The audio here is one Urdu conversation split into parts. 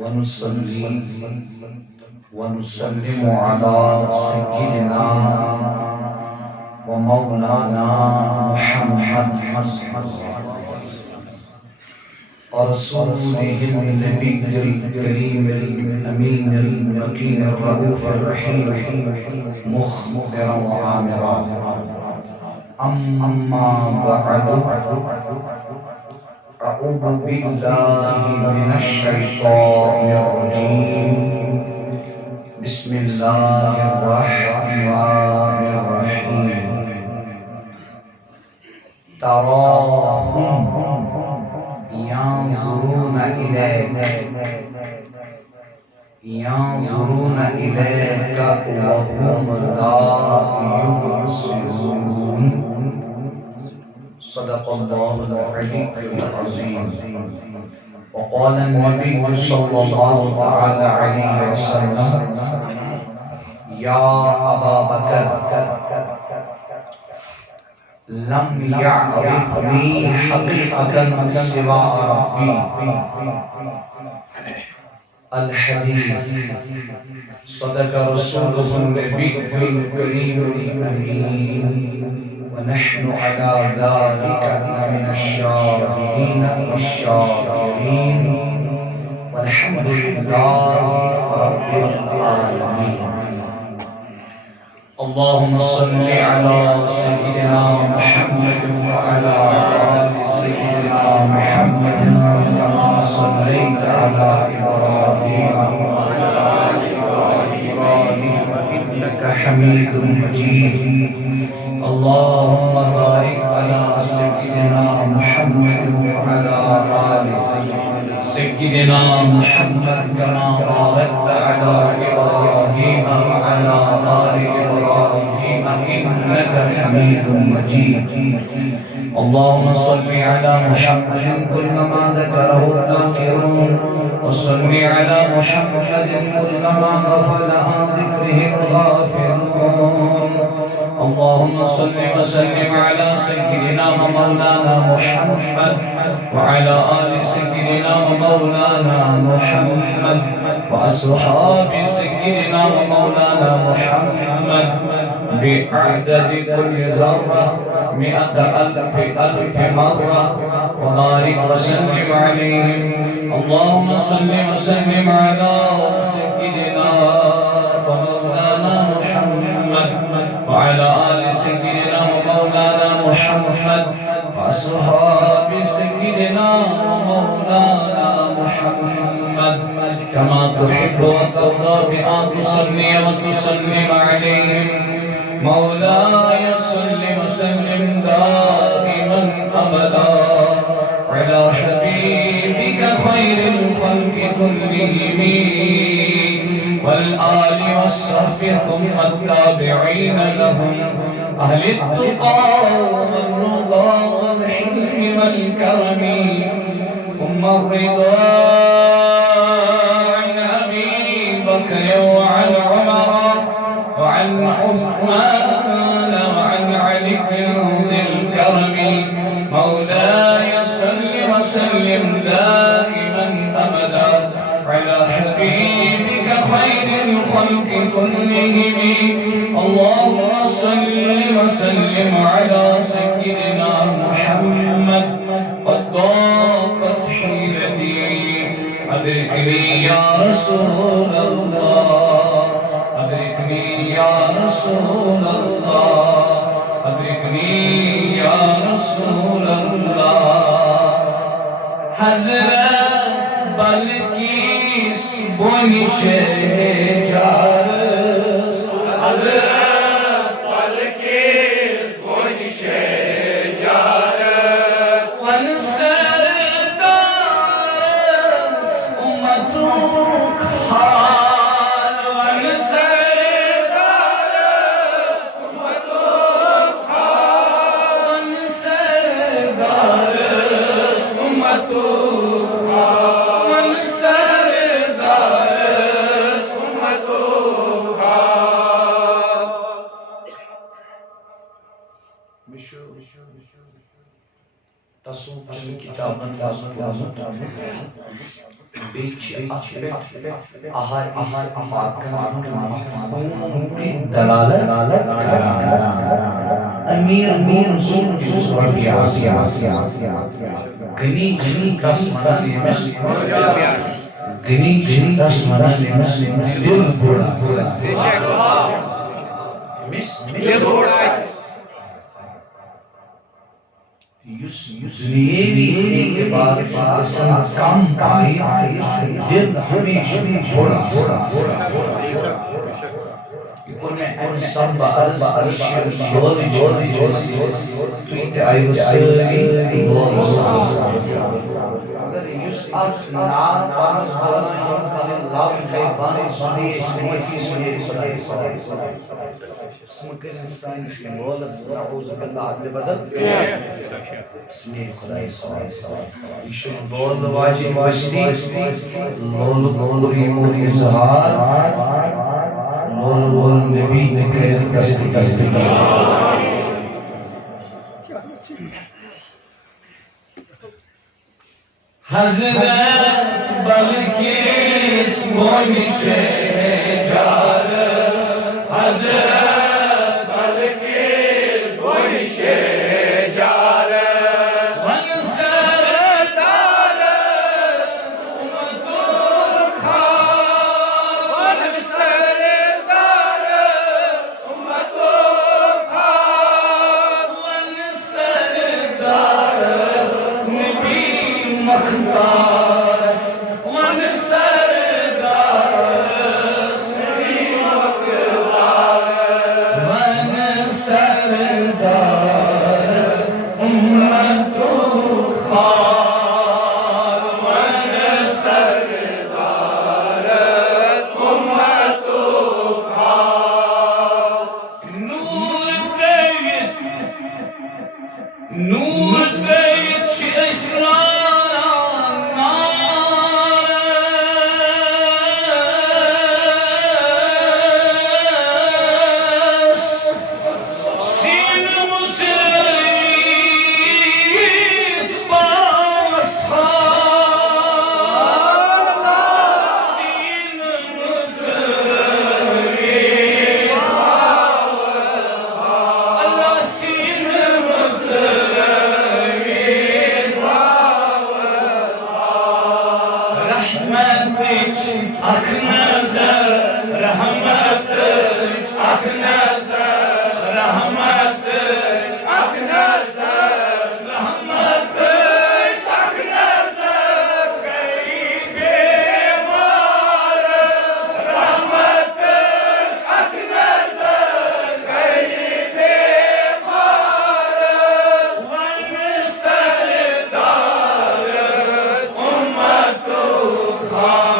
ونصلي ونسلم على سيدنا ومولانا محمد ورسوله النبي الكريم الأمين المكين الرؤوف الرحيم مخبرا وعامرا. أما بعد، أعوذ بالله من الشيطان الرجيم. بسم الله الرحمن الرحيم. تراهم ينظرون إليك وهم لا يبصرون. صدق الله العلي العظيم. وقال النبي صلى الله تعالى عليه وسلم: يا أبا بكر لم يعرفني حقيقة سوى ربي. الحديث. صدق رسوله النبي الكريم الأمين، ونحن على ذلك من الشاهدين والشاكرين، والحمد لله رب العالمين. اللهم صل على سيدنا محمد وعلى آل سيدنا محمد كما صليت على إبراهيم وعلى آل إبراهيم إنك حميد مجيد. اللهم بارك على سيدنا محمد وعلى آل سيدنا محمد كما باركت على إبراهيم وعلى آل إبراهيم إنك حميد مجيد. اللهم صل على محمد كلما ذكره الذاكرون، وصل على محمد كلما غفل عن ذكره الغافلون. اللهم صل وسلم على سيدنا ومولانا محمد وعلى آل سيدنا ومولانا محمد وأصحاب سيدنا ومولانا محمد بعدد كل ذرة 100,000 مرة، وبارك وسلم عليهم. اللهم صل وسلم على سيدنا ومولانا محمد وعلى آل سيدنا ومولانا محمد وأصحاب سيدنا ومولانا محمد كما تحب وترضى بأن تصلي وتسلم عليهم. مولاي صل وسلم دائما أبدا على حبيبك خير الخلق كلهم، والآل والصحب ثم التابعين لهم، أهل التقى والرضا والحلم والكرم، ثم الرضا عن أبي بكر وعن عمر وعن عثمان وعن علي ذي الكرم. مولاي صل وسلم دائما أبدا على حبيبك خير الخلق كلهم. اللهم صل وسلم على سيدنا محمد. قد ضاقت حيلتي، أدركني يا رسول الله، أدركني يا رسول الله، أدركني يا رسول الله. حضرت بلقیس بنش جارس، حضرت بلقیس بنش جارس، ون سردارس امتو خان، ون سردارس امتو خان، ون سردارس امتو تصوف کی کتابن بیچ آہار اس پاکن مفہوم کی دلالت امیر منصور کی صورت گنی تس منن یمس گنی تس منن یمس دل بوڑا دل بوڑا دنیاوی اعتبار انسان کم پائی دل ہمیشہ بوڑا يكون انسان بأرز يولي تويت ايو سيري اگر يسأل نار بانس بانيون قال الله خيباني سني سني اسمك الانسان في مولد نعوذ بالله عدل بدل اسمه خداي يشوف دول واجب بشتي لول قولي موري زهار لول نبي نكير تصديق حضرت بلکیس مونش جار حضرت بلکیس مونش جار ون سردار سمت خان ون سردار سمت خان ون سردار نبی مختارس ون سردارس نبی مختارس ون سردارس امت خار ون سردارس امت خار نور دیت اسلام اخ نظر رحمت اخ نظر رحمت اخ نظر رحمت اخ نظر گئی بیمار رحمت اخ نظر گئی بیمار ون سردار امت خان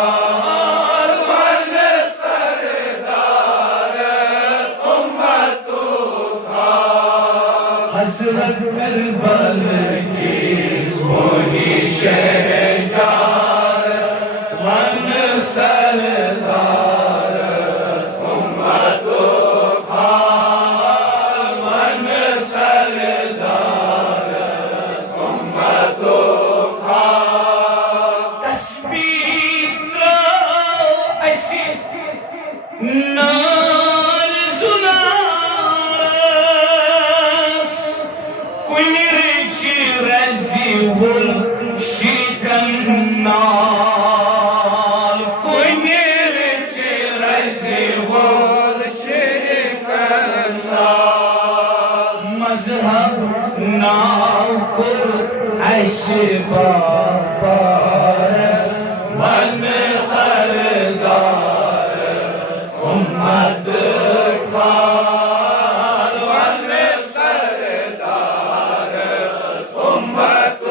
حضرت بلکیس مونش جارس ون سردارس امت خان ون سردارس امت خان تسبیح را اسی نار زنارس کنی رچی رزی ول شیطن نال کنی رچی رزی ول شیطن نال مذہب ناو کر اشبار بارس ون سردارس امت خان ون سردارس امت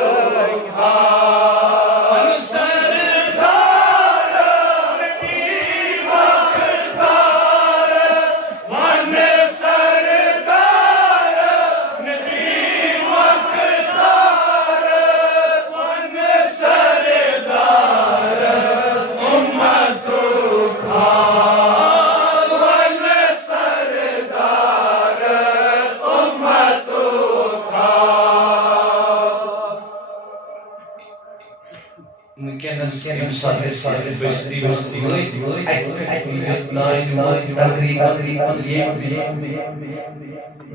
خان ون سردار نبی مختارس ون سردار نبی مختارس ون سردارس ساتھ بستی تقریباً یہ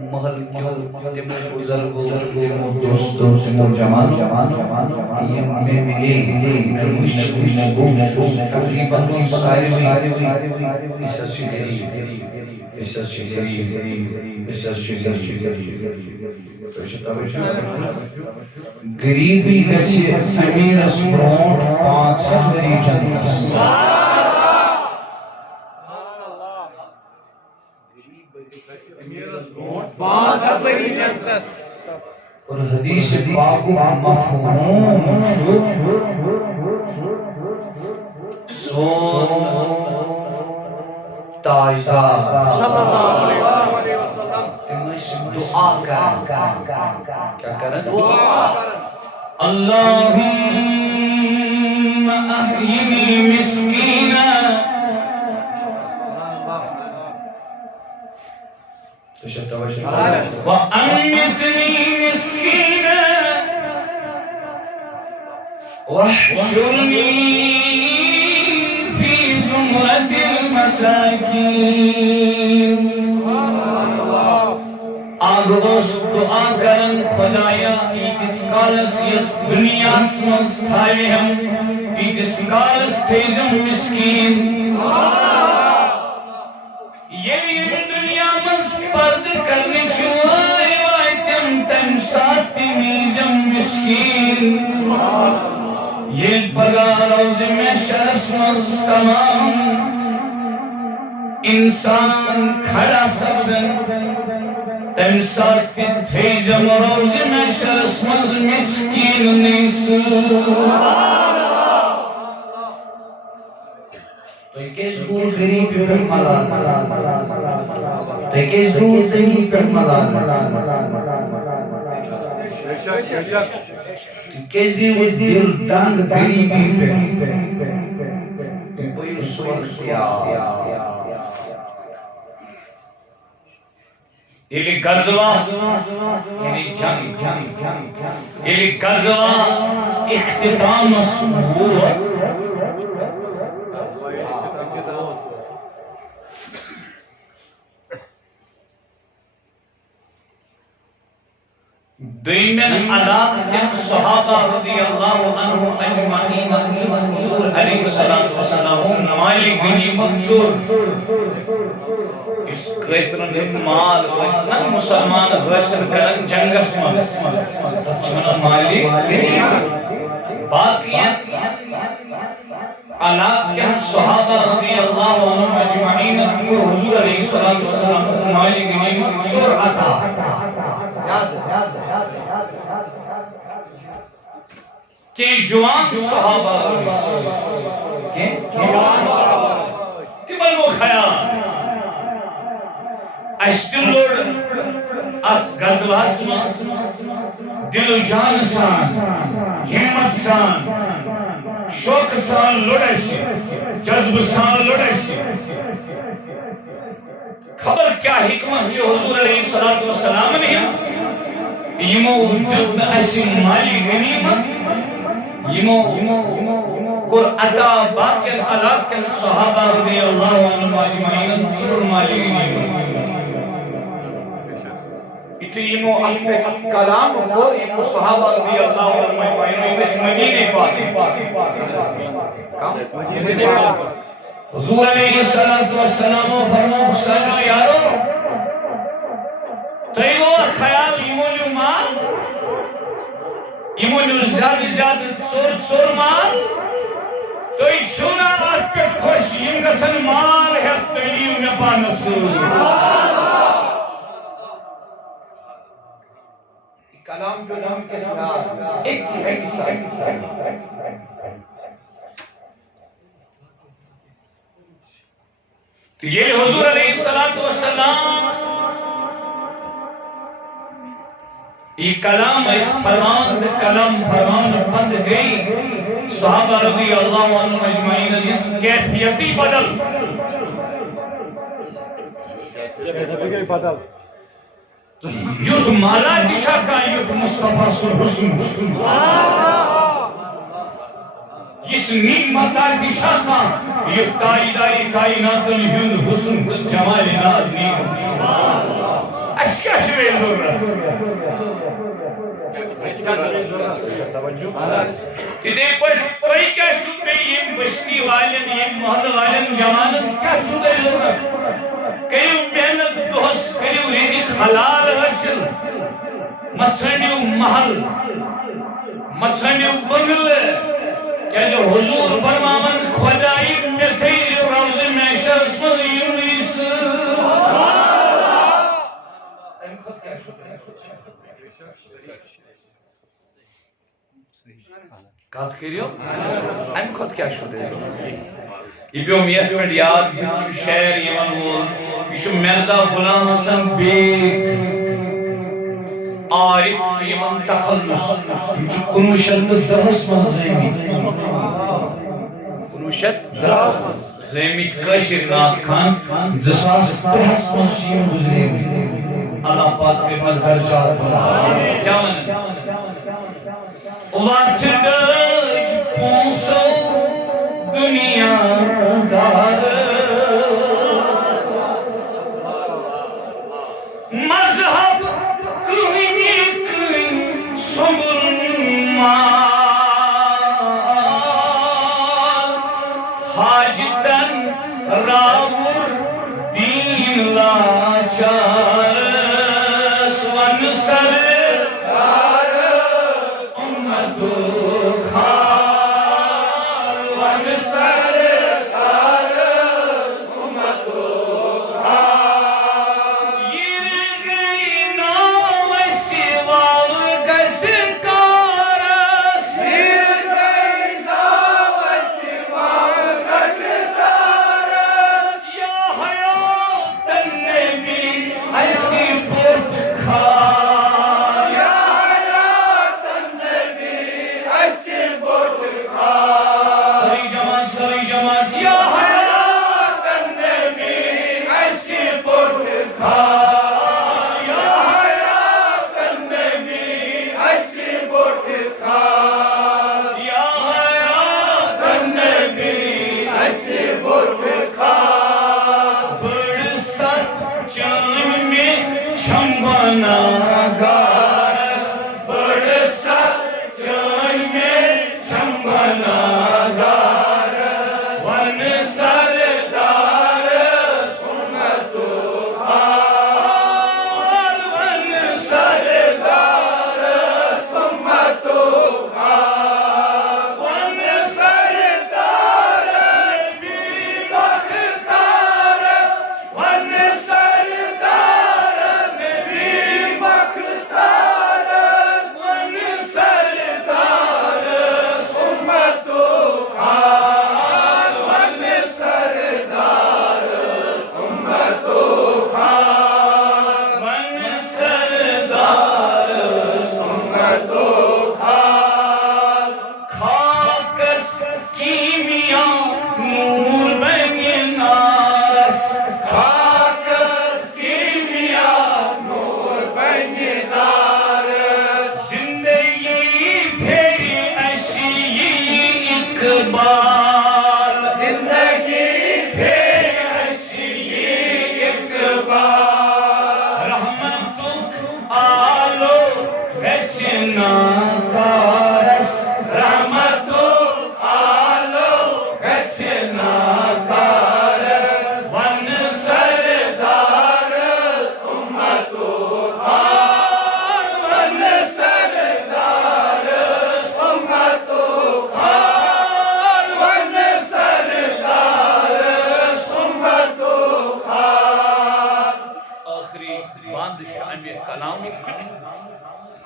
محل کیوں تمو بزرگوں تمو دوستوں تمو جوانوں یہ میں ملے تقریباً سارے غریبی گسی امیر اسپرونٹ 500 وری جنتس اور حدیث پاک مفہوم سون تاجدار صلی اللہ علیہ وسلم دعا کریں کیا کریں دعا اللہم احیینی مسکینا وَأَمِّتْنِي مِسْكِينًا وَاحْشُرْنِي فِي زُمْرَةِ الْمَسَاكِينَ آگوز دعا کرن خدایا ایتس کالس یت دنیا اسمز تھائے ہم ایتس کالس تیزم مسکین یہ دنیا مز پرد کرنے چھوائے وائتم تم ساتھ میزم مسکین یہ پگا روز میں شرس مز تمام انسان کھڑا سبدن تم ساتھ تیزم روز میں شرس مز مسکین نیسو تو کس گول غریبی پر ملال تو کس گول تنگی پر ملال تو کس گول دل تنگ غریبی پر کوئی اس وقت یہ غزوہ یعنی جنگ یہ غزوہ اختتام سبوت دیمن علاقہ صحابہ رضی اللہ عنہ اجمعین حضور علیہ السلام مالی غنیمت زور اس قیترن مال ویسنا مسلمان حاصل کرن جنگس من تچمنا مالی غنیمت باقی علاقہ صحابہ رضی اللہ عنہ اجمعین حضور علیہ السلام مالی غنیمت زور عطا کہ جوان صحابہ تمن وہ خیال اشتلوڑ ات غزوہس من دل و جان سان ہمت سان شوق سان لڑائشی جذب سان لڑائشی خبر کیا حکمت جو حضور علیہ السلام نے یمو دل اسی مالی غنیمت یمو کر عطا باقین علاقین صحابہ رضی اللہ عنہ اجمعین ضرور مالی غنیمت اتی یمو اپنے کلام کو یمو صحابہ رضی اللہ عنہ اجمعین اس مدینے پاتے حضور علیہ السلام فرمو حسین یارو تیو خیال یمو مال یمو زیادہ چور مال تو شونا آت پیٹ خوش یم گسن مال ہے تیلیو میں پانس کلام جو نام کے ساتھ ایک تھی یہ حضور علیہ السلام یہ کلام اس فرمان بند گئی صحابہ رضی اللہ عنہ مجمعین اس کیفیتی بدل یوت مالا دشا کا یوت مصطفیٰ سر حسن اس نعمت دشاتا یہ تائیدائی کائنات ہند حسن جمال نازنی اس کیا چھوئے ضرورت تیدے پر کوئی کیا سن میں یہ بستی والن یہ محل والن جوانت کیا چھوئے ضرورت کریو محنت دوست کریو رزق حلال حاصل مسنیو محل مسنیو بنگل کہ جو حضور فرماون خدائی میں تھی روز میں شخص مضیم لیس کات کریو ایم خود کیا شده یہ بیوم یہ پیڑ یاد بیچو شہر یمن وون بیچو مرزا غلام حسن بیگ عارف یمن تخلص بیچو کنوشت درس مزیمی کنوشت درس زیمی کشر نات خان زساس ترہس مزیم گزرے اللہ پاک کے من درجات بنا کیا من وقت دج پونسو دنیا دار مذہب کہیں کہیں صبر حاجتن راور دین لاچار سون سر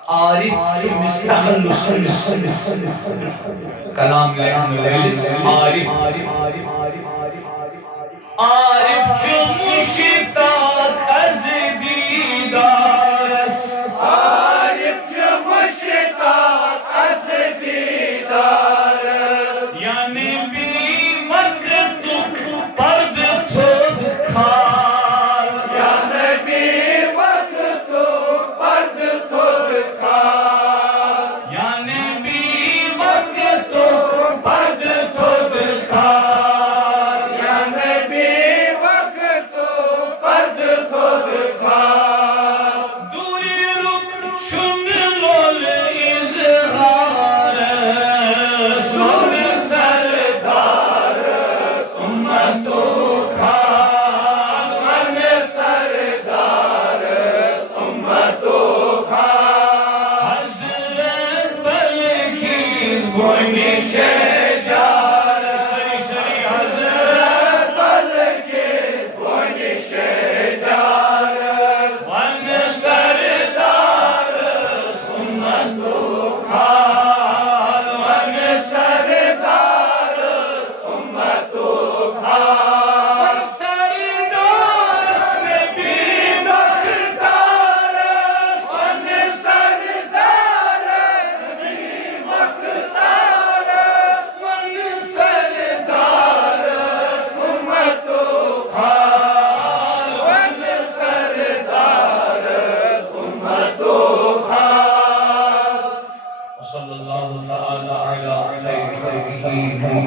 عارف مستخلص کلام عارف عارف جو مشتاق از دیدارس عارف جو مشتاق از دیدارس یعنی بی مکتوک پرد تود کھال یعنی بی مکتوک پرد تود کھال یعنی بی مکتوک پرد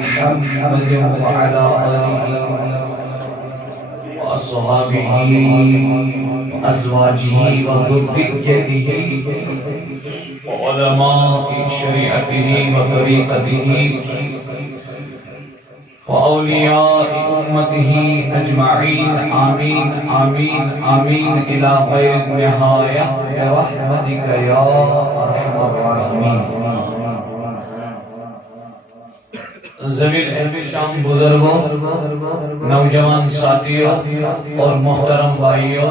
محمد وعلى آله وأصحابه وأزواجه وذريته وعلماء شريعته وطريقته وأولياء أمته أجمعين آمين آمين آمين إلى غير النهاية برحمتك يا أرحم الراحمين. ذویل احترام بزرگوں، نوجوان ساتھیوں اور محترم بھائیوں،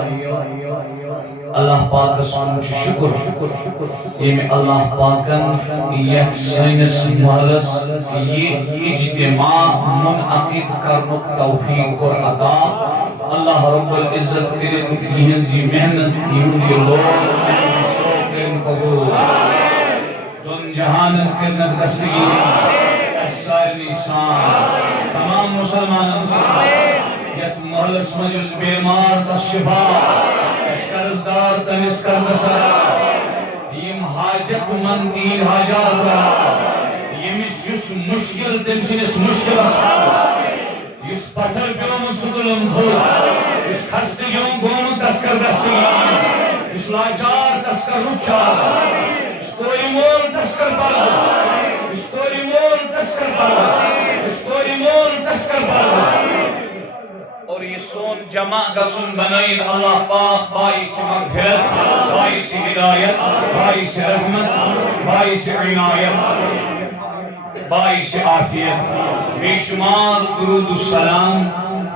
اللہ پاک سنچ شکر یم اللہ پاکن یہ سینس محلس یہ اجتماع منعقد کرنک توفیق اور عطا. اللہ رب العزت کرن یہنزی محنت یہندی لوگ کرن قبول دن جہانن کرنک دستگی سائر نیسان تمام مسلمان یت محلس مجلس بیمار تشفا اس قرضدار تنس قرض سرا یم حاجت من دین حاجات را یمس یس مشکل تمسنس مشکل اسان یس پتھر پیومن سکلم دھو اس خستگیوں گومن تسکر دستگی اس لاچار تسکر رچار اس کوئی مول تسکر پرد اس کوئی مول تسکر پرد اس کوئی مول تسکر پرد. اور یہ سون جمع گسن بنائیں اللہ پاک باعث مغفرت، باعث ہدایت، باعث رحمت، باعث عنایت، باعث عافیت. بے شمار درود السلام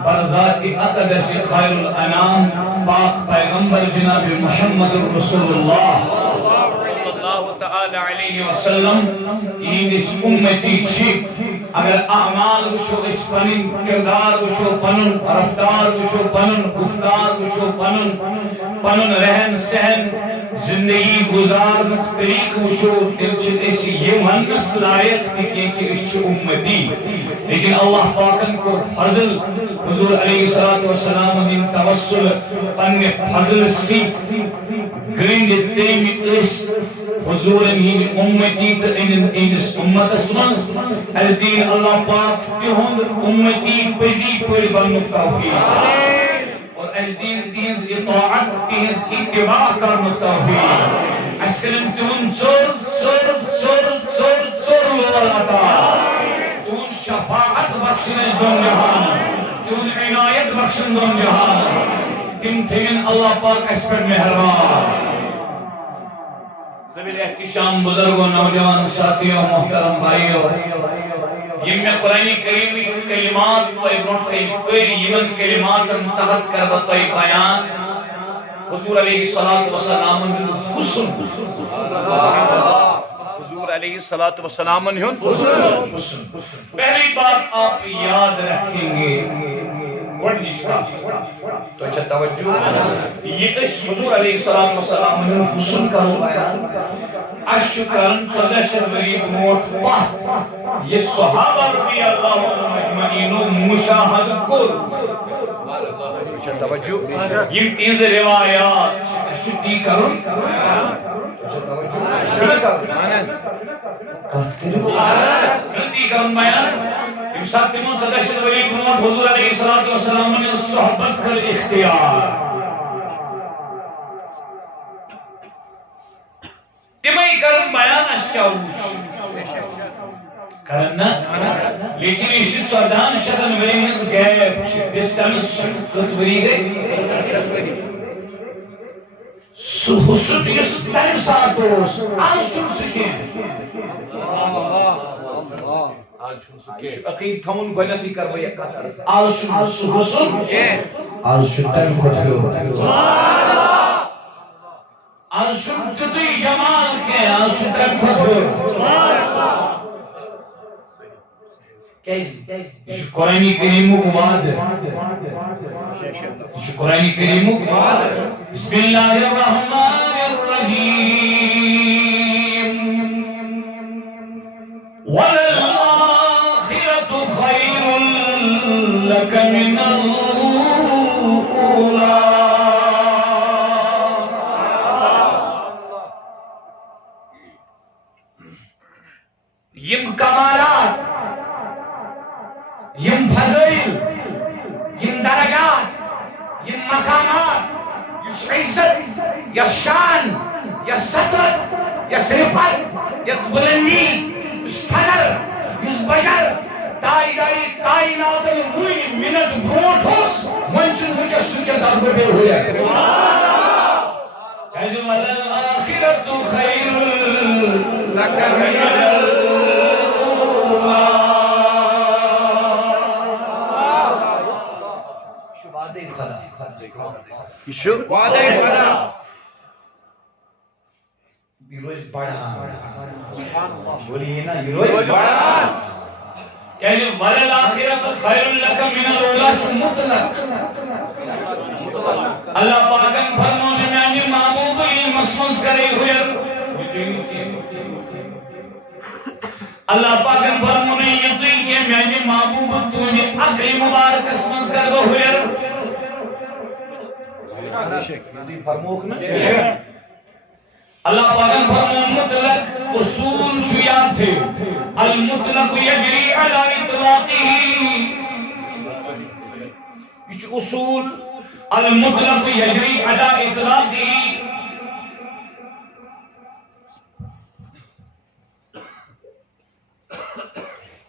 برذات اقدس خیر الانام پاک پیغمبر جناب محمد رسول اللہ تعالی علیہ وسلم یہ اس امتی چھ اگر اعمال وچھو اس پنن کردار وچھو پنن رفتار وچھو پنن گفتار وچھو پنن رہن سہن زندگی گزار طریق وچھو دل چھ اس یہ ونس لائق تھی کہ اس چھ امتی. لیکن اللہ پاکن کو فضل حضور علیہ السلام من توسل پن فضل سی گرند تیم اس حضور ہند امتی تو ان تینس امت اسمنز از دین اللہ پاک تہند امتی پزی پر بنک توفیق اور از دین تینس اطاعت تینس اتباع کرنک توفیق. اس کرن تون چور لول عطا تون شفاعت بخشن از دون جہان تون عنایت بخشن دون جہان تم تھین اللہ پاک اس پر مہربان. ذویل احتشام بزرگوں، نوجوان ساتھیوں، محترم بھائیوں، یم میں قرآن کریم کلمات یمن کلمات تحت کربت بیان حضور علیہ السلام حسن حضور علیہ السلام حسن. پہلی بات آپ یاد رکھیں گے تو اچھا توجہ یہ حضور علیہ السلام حسن کا بیان اشکرن 14 وری برونٹ پتھ یہ صحابہ رضی اللہ عنہم اجمعین مشاہد کر اچھا توجہ یم تیز روایات چھٹی کرن اچھا توجہ چھٹی کرن بیان امساد تیمون 14 وری برونٹ حضور علیہ السلام نے صحبت کر اختیار تمہیں کرن بیان اشکاؤ کرنا لیکن اس 14 وری ہنس گیپ ڈسٹنس کس وری گئی حسن اس ٹائم ساتھ دوست آج سن سکیں عقید تھمون گوینتی کر بھئی اکا تارس آج سن حسن آج سن ٹائم کھتیو آج سن تدی جمال کے آج سن ٹائم کھتیو یہ قرآن کریم کو بات ہے یہ قرآن کریم کو بات ہے. بسم اللہ الرحمن الرحیم وَلَلْآخِرَةُ خَيْرٌ لَكَ مِنَ الْأُولَى. یم کمالات یم فضائل یم درجات یم مقامات یس عزت یس شان یس سطوت یس رفت یس بلندی یس فضل یس بشر دائی دائی کائنات روئی منت بروٹ ہوس منچن وکس سکے دربر بے ہویا کیسے والآخرت خیر لک من الأولى وعدہ خدا یہ روز بڑھا بولیے نا یہ روز بڑھا کہتے ہیں وَلَلْآخِرَةُ خَيْرٌ لَكَ مِنَ الْأُولَىٰ چو مطلق اللہ پاکن فرمانے میں آنی محبوب یہ مسموز کرے ہوئے اللہ پاکن فرمانے یہ تو ہی کہ میں آنی محبوب تو نے اگلی مبارک اسمز کر ہوئے فرموک نا اللہ پاکن فرمان مطلق اصول شیعات تھے المطلق یجری علی اطلاقی یہ اصول المطلق یجری علی اطلاقی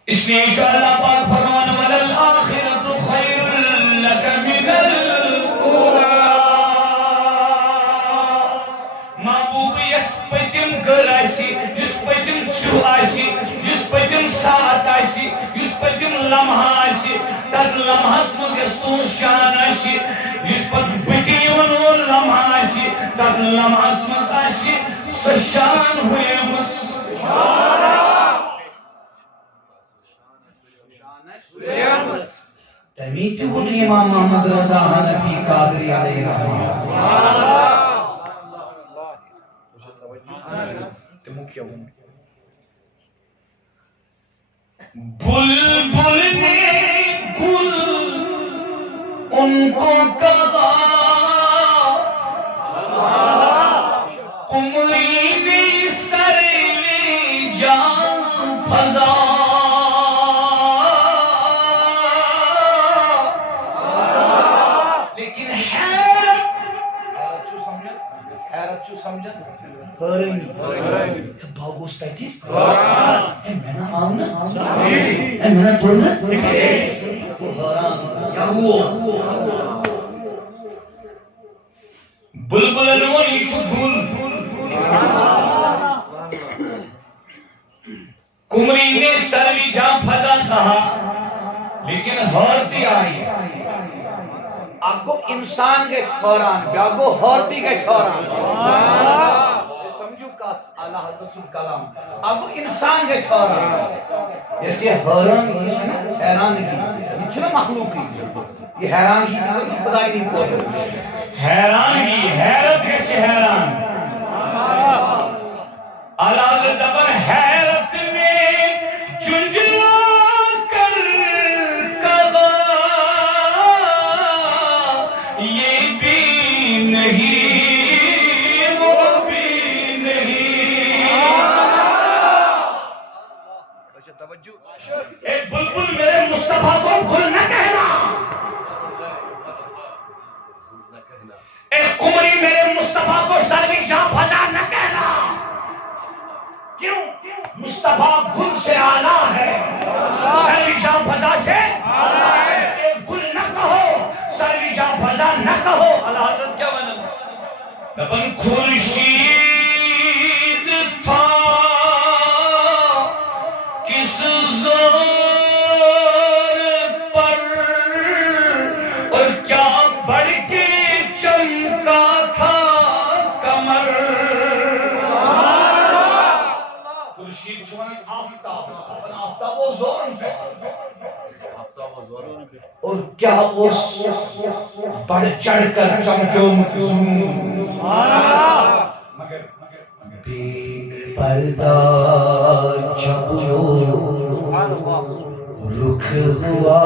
اس لیے جو اللہ پاک فرمان وَلَلْآخِرَةُ خَيْرٌ لَكَ مِنَ الْأُولَىٰ محبوب یس پتم گر آسی یس پتم چو آسی یس پتم ساعت آسی یس پتم لمحہ آسی تک لمحس مز یس تون شان آسی یس پت بتیون و لمحہ آسی تک لمحس مز آسی سشان ہوئے مز تمیتی ہون امام محمد رضا حنفی قادری علیہ رحمہ بلبل نے گل ان کو کہا قمری نے سر میں جان فضا لیکن حیرت چو سمجھت ہرنی باغوس تیتی میں نہ آؤنا میں نہ توڑنا وہ حیران کیا ہوا بلبل انوانی سو بھول کمری نے سروی جہاں پھزا کہا لیکن ہارتی آئی آپ کو انسان کے حیران بیاگو ہارتی کے حیران سمجھو کا اعلیٰ حضرت کلام آپ کو انسان کے حیران جیسے حیران کی حیران کی یہ چھنا مخلوق کی یہ حیران کی خدای نہیں کو حیران کی حیرت کیسے حیران اعلیٰ حضرت دبر حیرت میں جنجلا کر کہا یہ بھی نہیں وہ بھی نہیں ایک بلبل میرے مصطفیٰ کو گل نہ کہنا ایک قمری میرے مصطفیٰ کو سروی جہاں پھزا نہ کہنا کیوں مصطفیٰ گل سے اعلیٰ ہے سروی جہاں پھزا سے گل نہ کہو سروی جہاں پھزا نہ کہو اللہ حضرت کیا بنا لبن خورشید تھا کس زور پر اور کیا بڑھ کے چمکا تھا کمر خورشید چھوانی آفتاب و زور پہ اور کیا اس بڑھ چڑھ کر چمکیوں مگر بے پردہ جب رخ ہوا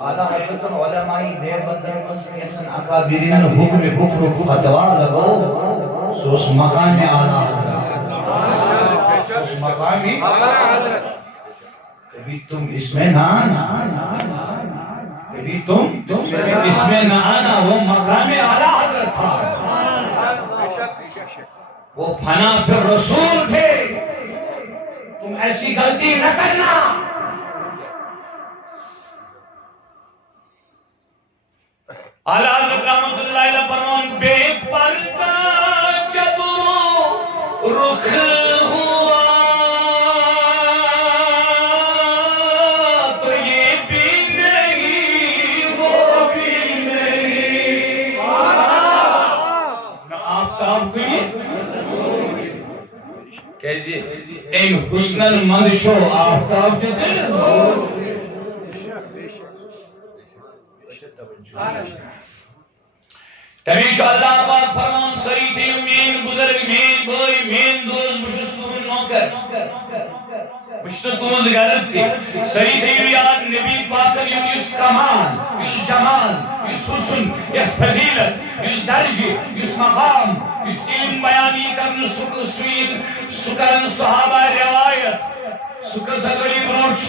اعلیٰ حضرت علمائی دیر بندر مسیحسن اکابرین حکم کفر فتوا لگو سوس مقام اعلیٰ حضرت سوس مقام حضرت کبھی تم اس میں نہ آنا کبھی تم اس میں نہ آنا وہ مقام اعلیٰ حضرت تھا وہ فنا پھر رسول تھے تم ایسی غلطی نہ کرنا اعلیٰ حضرت رحمت اللہ علیہ فرمان بے پردہ جب وہ رخ ہوا تو یہ بھی نہیں وہ بھی نہیں نہ آفتاب کو کیسے این حسن المندشو آفتاب دیتے تبھی چھو اللہ پاک فرمان سری تھی مین بزرگ مین بھائی مین دوست بشستون نوکر بشتون غلط تھی سری تھی یاد نبی پاکر یس کمال یس جمال یس حسن یس فضیلت یس درج یس مقام یس علم بیانی کرن سکرن صحابہ روایت سکر زدوری بروچ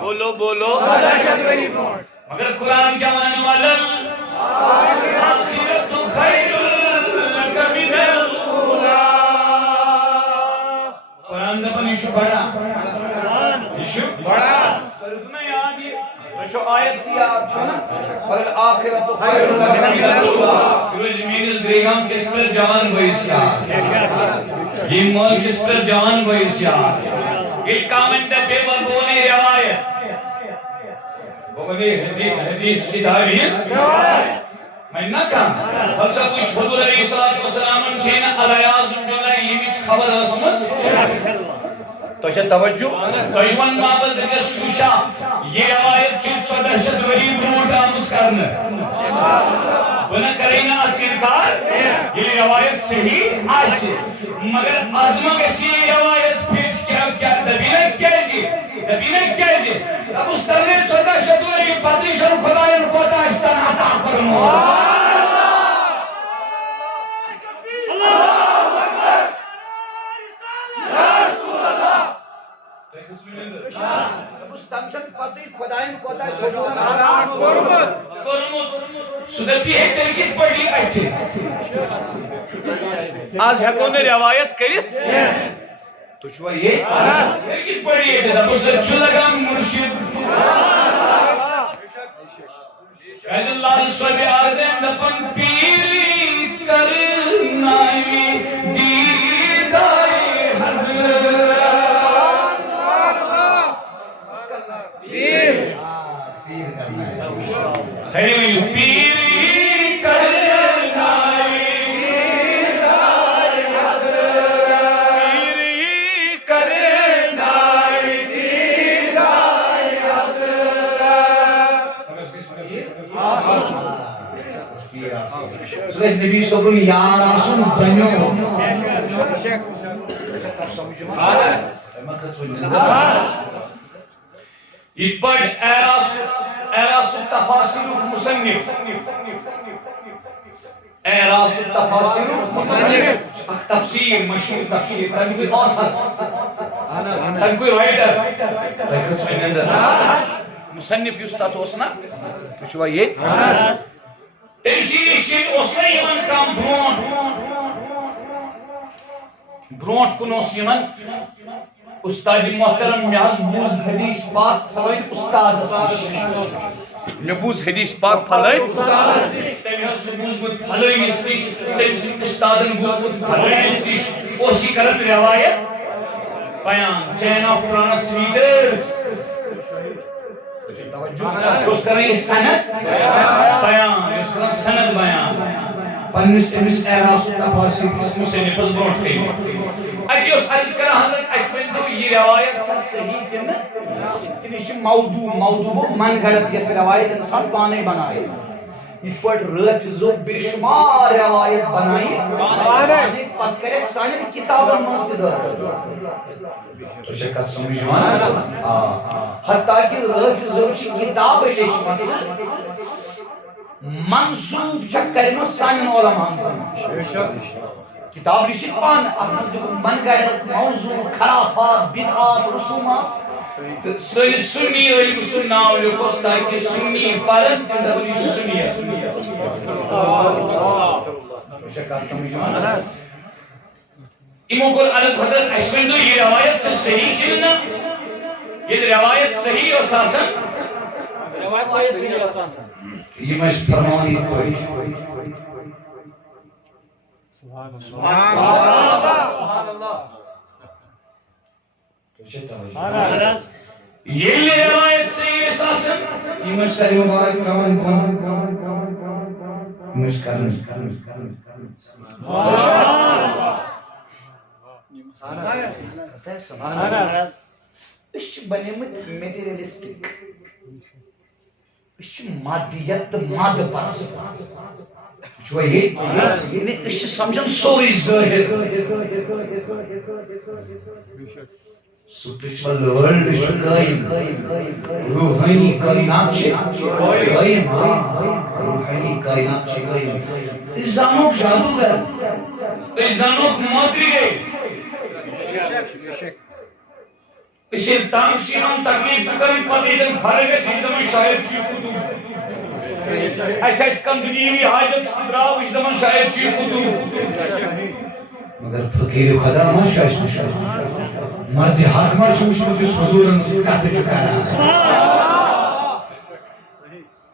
بولو بولو مگر قرآن کیا معنی والا آخرت خیر لک من الاولی قرآن دفن ایشو بڑا ایشو بڑا ترجمہ یاد یہ جو آیت دیا چھونا آخرت خیر لک من الاولی روز مینز دریگام کس پر جوان بھئیسیار یہ مول کس پر جوان بھئیسیار یہ کامنٹ بے بلبونی روایت حدیث کی تعریف میں نہ کہا بلسہ کچھ حضور علیہ السلام چھینا علیازم جو ہے یہ کچھ خبر اسمت تو اسے توجہ دشمن مابد دیگر شوشا یہ روایت چیز سو دہشت ولی بروٹ آموز کرنا بنا کرینا اکرکار یہ روایت صحیح آشی مگر عظمہ کسی روایت پھر کیا دبینہ کیسے اب اس طرح چھوٹا شدوری پتیشن خدایان کوتا اشتان عطا کرنو اللہ اکبر یا رسول اللہ اب اس تنشن پتیشن خدایان کوتا اشتان عطا کرنو سدپی ہے تلکت پڑی اچھے آج حکوم نے روایت کریت تو چھوا یہ لیکن پڑھئے تھے تب اسے چھلگا مرشد ایز اللہ صحبی آردن دپن پیری کرنائی دیدائی حضرت پیر کرنائی صحیح میں پیری کرنائی دیدائی حضرت سویس نبی صلی اللہ یا رسول بنیو یہ پڑھ ایراس التفاصیل المصنف ایراس التفاصیل المصنف تفسیر مشہور تفسیر تن کوئی آتھر تن کوئی رائٹر مصنف یستات ہوسنا کچھوا یہ تیشی شیل اوسنا یمن کام برونٹ کنوس یمن استاد محترم میاز بوز حدیث پاک پھلائد استاد میں بوز حدیث پاک پھلائد تیمیاز بوز مت پھلائد اسلیش تیمیاز استادن بوز مت پھلائد اسلیش اوشی کرت روایت بیان چین آف ٹرانسلیٹرز اس طرح یہ سند بیان اس طرح سند بیان پنس امس ایراس تفاصیل اس مصنف اس برونٹ کے اگر اس عرض کرا حضرت اسمن تو یہ روایت چھا صحیح کن اتنی موضوع من غلط یہ روایت انسان پانے بنائے یہ پر رفض و بے شمار روایت بنائی پت کرے سانی کتابن مستدر تو شکت سمجھوانا حتیٰ کہ رفض و کتاب اشمت منصوب کرم سان علماء کتاب لکھت پان من گڑت موضوع خرافات بدعات رسومات سن سنی علم سن ناو لکھوس تاکہ سنی پرن تندر سنی امو کو عرض حضرت اشوندو یہ روایت سے صحیح کیوں یہ روایت صحیح اور ساسن روایت صحیح اور ساسن یہ میں فرمانی کوئی سبحان اللہ یہ روایت صحیح اور ساسن یہ میں سر مبارک کرون مسکرن سبحان اللہ اس بنیمت میٹیریلسٹک اس مادیت ماد پرست جو یہ اس سمجھن سوری ظاہر سپریچوال ورلڈ is قائم روحانی کائنات سے قائم روحانی کائنات سے قائم اس زانوک جادوگر اس زانوک مادری ہے اسے تانشیمان تکلیف چکرن پت ایدن بھرے گئے سیدمن شاید چی کتو ایسا اس کم دنیوی حاجت سدراو اشدمن شاید چی کتو مگر فقیر خدا ما شاید مرد حق مر چوش مجھے حضورن سے کہتے چکانا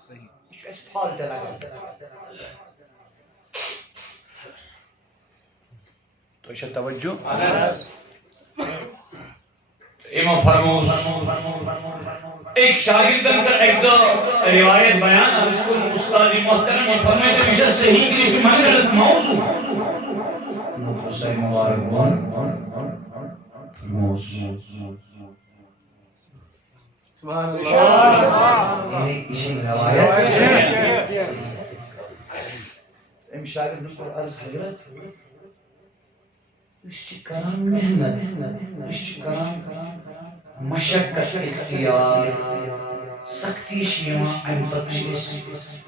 صحیح اس پھال دلا تو اسے توجہ امام فرموز ایک شاگردن کا ایک دو روایت بیان اور اس کو استادی محترم اور فرمائے تو اسے صحیح کی لیے منگلت موضوع مفرسائی مبارک سبحان اللہ یہ روایت ام شاگرد کو عرض حضرت اس کران محنت اس کران مشقت اختیار سختی شیما ام بخشش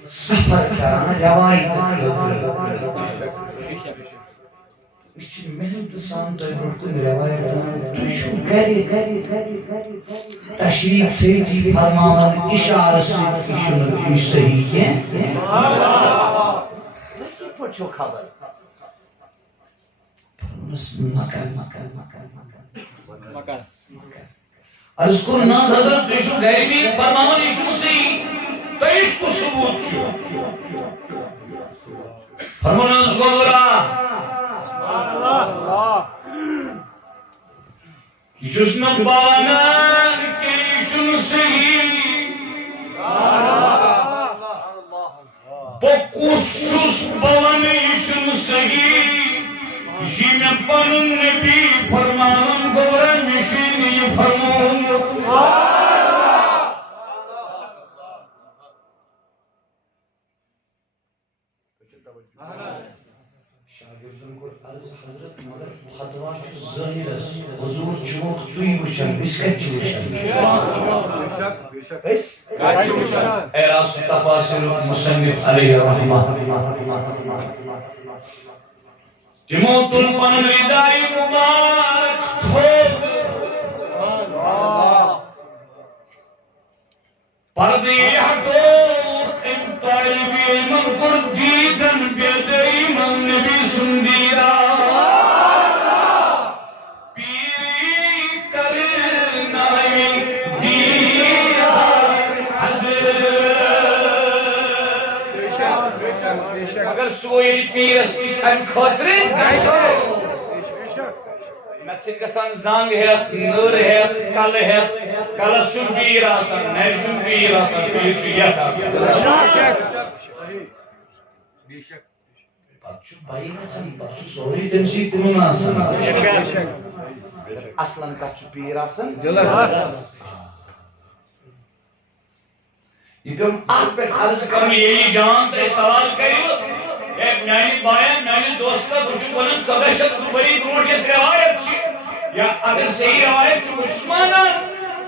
سفر کران روایت خاطر اس محنت سان تو بالکل روایت تو شو کرے تشریف تھی فرمان اشارہ سے شنو صحیح ہے پوچھو خبر مکان عرض کو ناز حضرت تو شو غیبی فرمان شو صحیح تو اس کو ثبوت چھو فرمان اس کو برا جسن بانان کی شن صحیح بکوشش بان شن صحیح اسی میں پنن نبی فرمانن گورن مشین یہ فرمان شاگردن کو عرض حضرت مگر فتوا چھ ظاہر حضور چوک توئی وچن اس کا چوشن اے راس تفاسیر مصنف علیہ رحمہ جموت الپن ردائی مبارک تھوک پردی حدوق انتائی بی من کر دیدن بیدئی من نبی سندیرہ پیری کرنائی دیدار حضرت اگر سوئی پیرس کس ان خطرے گئسو نچن کسان زانگ ہیت نور ہیت کل ہیت کل سن پیر آسان نیر سن پیر آسان پیر چیت آسان بچو بائی نسان بچو سوری تمسی کنون آسان اصلا کچو پیر آسان یہ تو آپ پہ عرض کرنے یہی جان تے سوال کریو ایک میانی بایا میانی دوستا تجھو بلن قدشت بری بروٹیس روایت چی یا اگر صحیح روایت چو عثمانا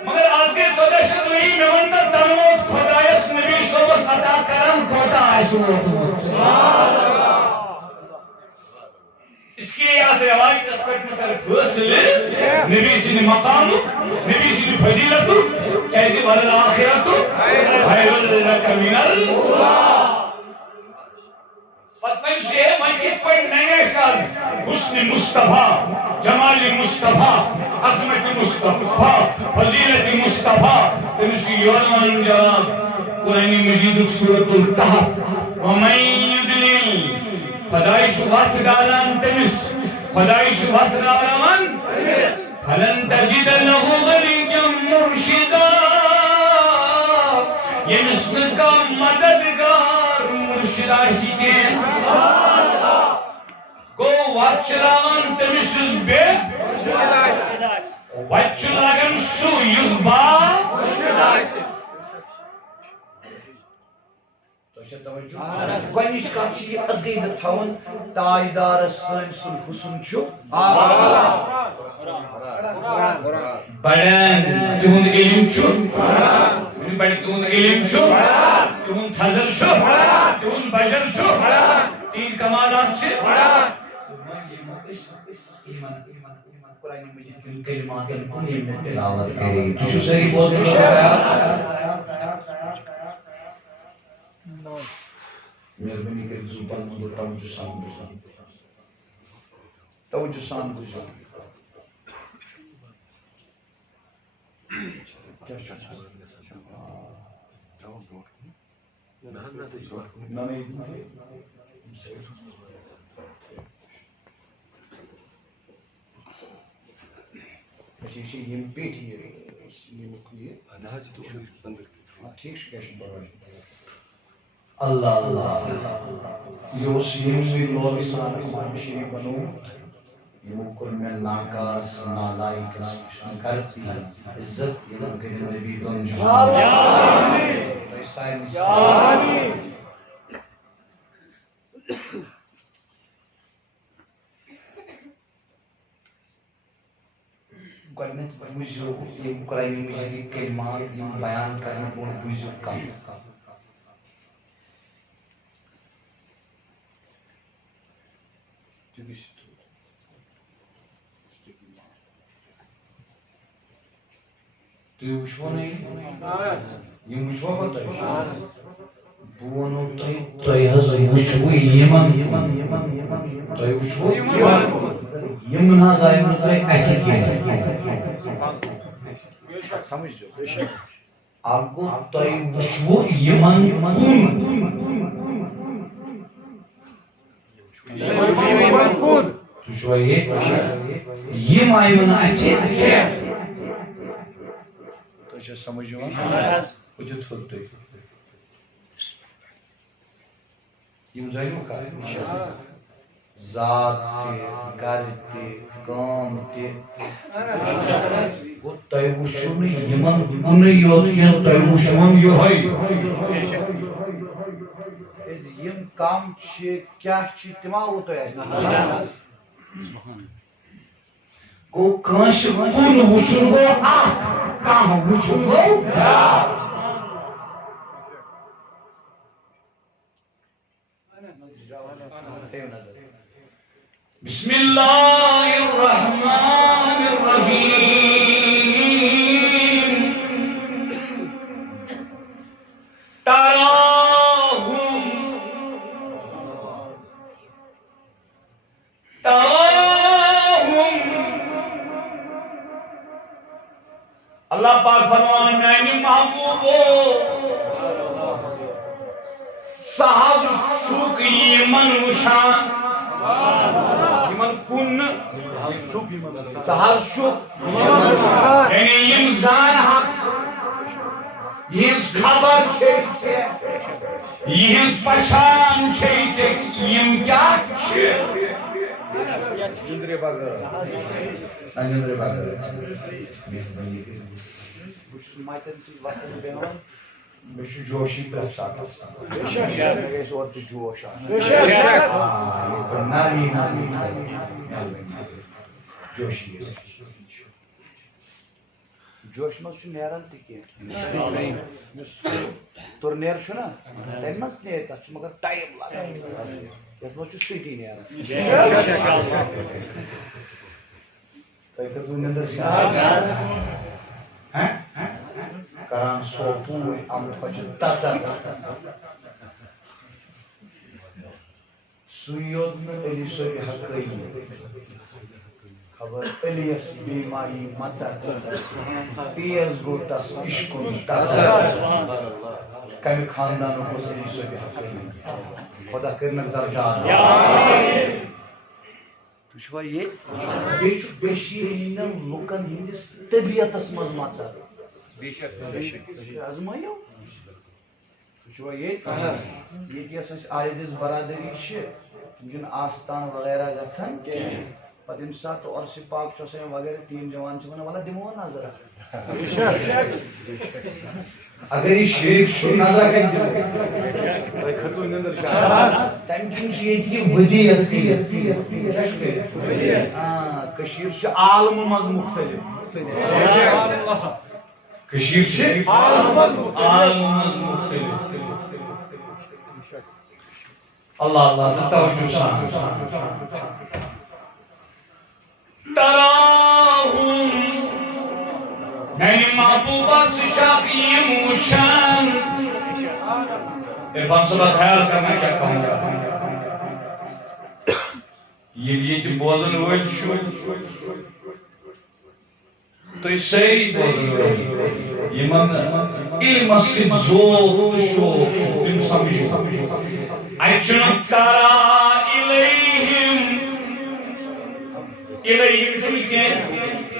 مگر آج کے قدشت وہی میونتا تنوت خدایس نبی صبح پتہ کرم کوتا آسو اس کی یاد روایت اس پر فیصلے نبی سن مقام نبی سن فضیلت کیسے والآخرت خیر لک من فتمن سے من کے کوئی نئے ساز حسن مصطفیٰ جمال مصطفیٰ عظمت مصطفیٰ فضیلت مصطفیٰ تمسی یورمان جواب قرآن مجید سورة الکہف ومن یدلل خدای شبات داران تمس خدای شبات داران فلن تجد له وليا مرشدا یمسن کا مددگار مرشد آشکین گو وچراوان تمس بے وچ لگن سو یزبا گۄڈنِچ کتھ چھِ یہِ عقیدٕ تھاوُن تاجدار سٲنۍ سُنٛد حُسن چھُ بڑن تہنٛد علم چھُ بڑِ تہنٛد علم چھُ تہنٛد فضل چھُ تہنٛد بشر چھُ تہنٛدۍ کمالات چھِ قرآن مجید کٮ۪ن کلماتن کُن یِم مےٚ تلاوت کرے تُہۍ چھِو صحیح بوزنہٕ مہربٲنی کٔرِتھ زُبان منٛز توجہ سان بوٗزِو یہ چھِ یِم پیٹھی ییٚمیُک یہِ ٹھیٖک چھُ کیٚنٛہہ چھُنہٕ پرواے اللہ اللہ یہ اوس یِموٕے لوگہٕ سان قرآن شریٖف بنوومُت یِمو کوٚر مےٚ ناکارس نالایکس غرضی عزت یِمن کٔرِن نبی دۄن جہانن تۄہہِ سارنٕے گۄڈنٮ۪تھ بوٗزِو یِم قرآن مجیدٕکۍ کلمات یِم بیان کرنہٕ برونٛٹھ بوٗزِو کتھ تُہۍ وٕچھوٕ نہٕ یِم وٕچھوا پتہٕ بہٕ وَنو تۄہہِ تُہۍ حظ وٕچھوٕ یِمن تۄہہِ وٕچھوٕ یِم نہ حظ آیہِ نہٕ تۄہہِ اَتھِ کینٛہہ اکھ گوٚو تۄہہِ وٕچھوٕ یِمن کُن تُہۍ چھُوا ییٚتہِ یِم آیوٕ نہٕ اَتھِ تۄہہِ چھا سمجھ یِوان پٔکِو تھوٚد تُہۍ یِم زٲنِوٕ کَتھ ذات تہِ گرٕ تہِ کٲم تہِ گوٚو تۄہہِ وٕچھوٕ نہٕ یِمن کُنُے یوت کینٛہہ تۄہہِ وٕچھوُن یِہوٚے یِم کم چھِ کیٛاہ چھِ تِم آوٕ تۄہہِ اَتھِ گوٚو کٲنٛسہِ کُن وٕچھُن گوٚو اکھ کانٛہہ وٕچھُن گوٚو بسم اللہ الرحمن الرحیم اللہ پاک فرمان میانہِ محبوبو سہل چھُکھ یِمن وٕچھان یِمن کُن سہل چھُکھ یعنی یِم زانہکھ یِہٕنٛز خبر چھے ژےٚ یِہٕنٛز پہچان چھے ژےٚ یِم کیٛاہ چھِ جندرے بغٲر بہٕ چھُس مَتٮ۪ن سۭتۍ وۄتھان بیٚہوان مےٚ چھُ جوشی پرٛٮ۪تھ ساتہٕ آسان مےٚ گژھِ اورٕ تہِ جوش آسُن نرمی نرمی جوشی جوش مز نیران تھی ترنیر نا تمہ مز نیرِ تک مگر ٹائم لگان یتھ مز سٹی نیران تۄہہِ کٔژ نِندٕر چھِ کران سوپوٗرۍ اَمہٕ پَچہِ تَژر سُے یوت نہٕ علی صٲبِ حقٲیی خبر علیَس بیماری مَژر تیز گوٚو تس عشقُن تَژر کمہِ خاندانُک اوس علی صٲبِ حقٲیی خۄدا کٔرِنَکھ درجات تُہۍ چھُوا ییٚتہِ بیٚیہِ چھُ کٔشیٖرِ ہٕنٛدٮ۪ن لُکن ہٕنٛدِس طبیعتس منٛز مَژر آزمٲیِو تُہۍ چھُوا ییٚتہِ ییٚتہِ یۄس اَسہِ عٲیدِس برادٔری چھِ تِم چھِنہٕ آستان وغیرہ گژھان کینٛہہ پتہٕ ییٚمہِ ساتہٕ عرسہِ پاک چھُ آسان وغیرہ ٹیٖم جوان چھِ وَنان وَلہ دِمو نظرا اگر یہِ شریٖک چھُ نظرا کَتہِ دِمو تۄہہِ کھٔژوٕ نِندٕر تَمہِ کِنۍ چھِ ییٚتہِ یہِ ؤدیت کٔشیٖر چھِ عالمہٕ منٛز مُختلِف کٔشیٖر چھِ عالمہٕ منٛز مُختلِف اللہ اللہ تہٕ توجہ سان تراہم میانہِ محبوبہ ژٕ چھکھ یِم وٕچھان عرفان صٲبا خیال کرنا کیٛاہ کَہُن ییٚلہِ ییٚتہِ بوزن وٲلۍ چھُ تُہۍ سٲری بوزن وٲلۍ یِمن علمس سۭتۍ ذوق تہٕ شوق چھُ تِم سمجھو اَتہِ چھُنہٕ تران اِلیہِم اِلیہِم چھُنہٕ کینٛہہ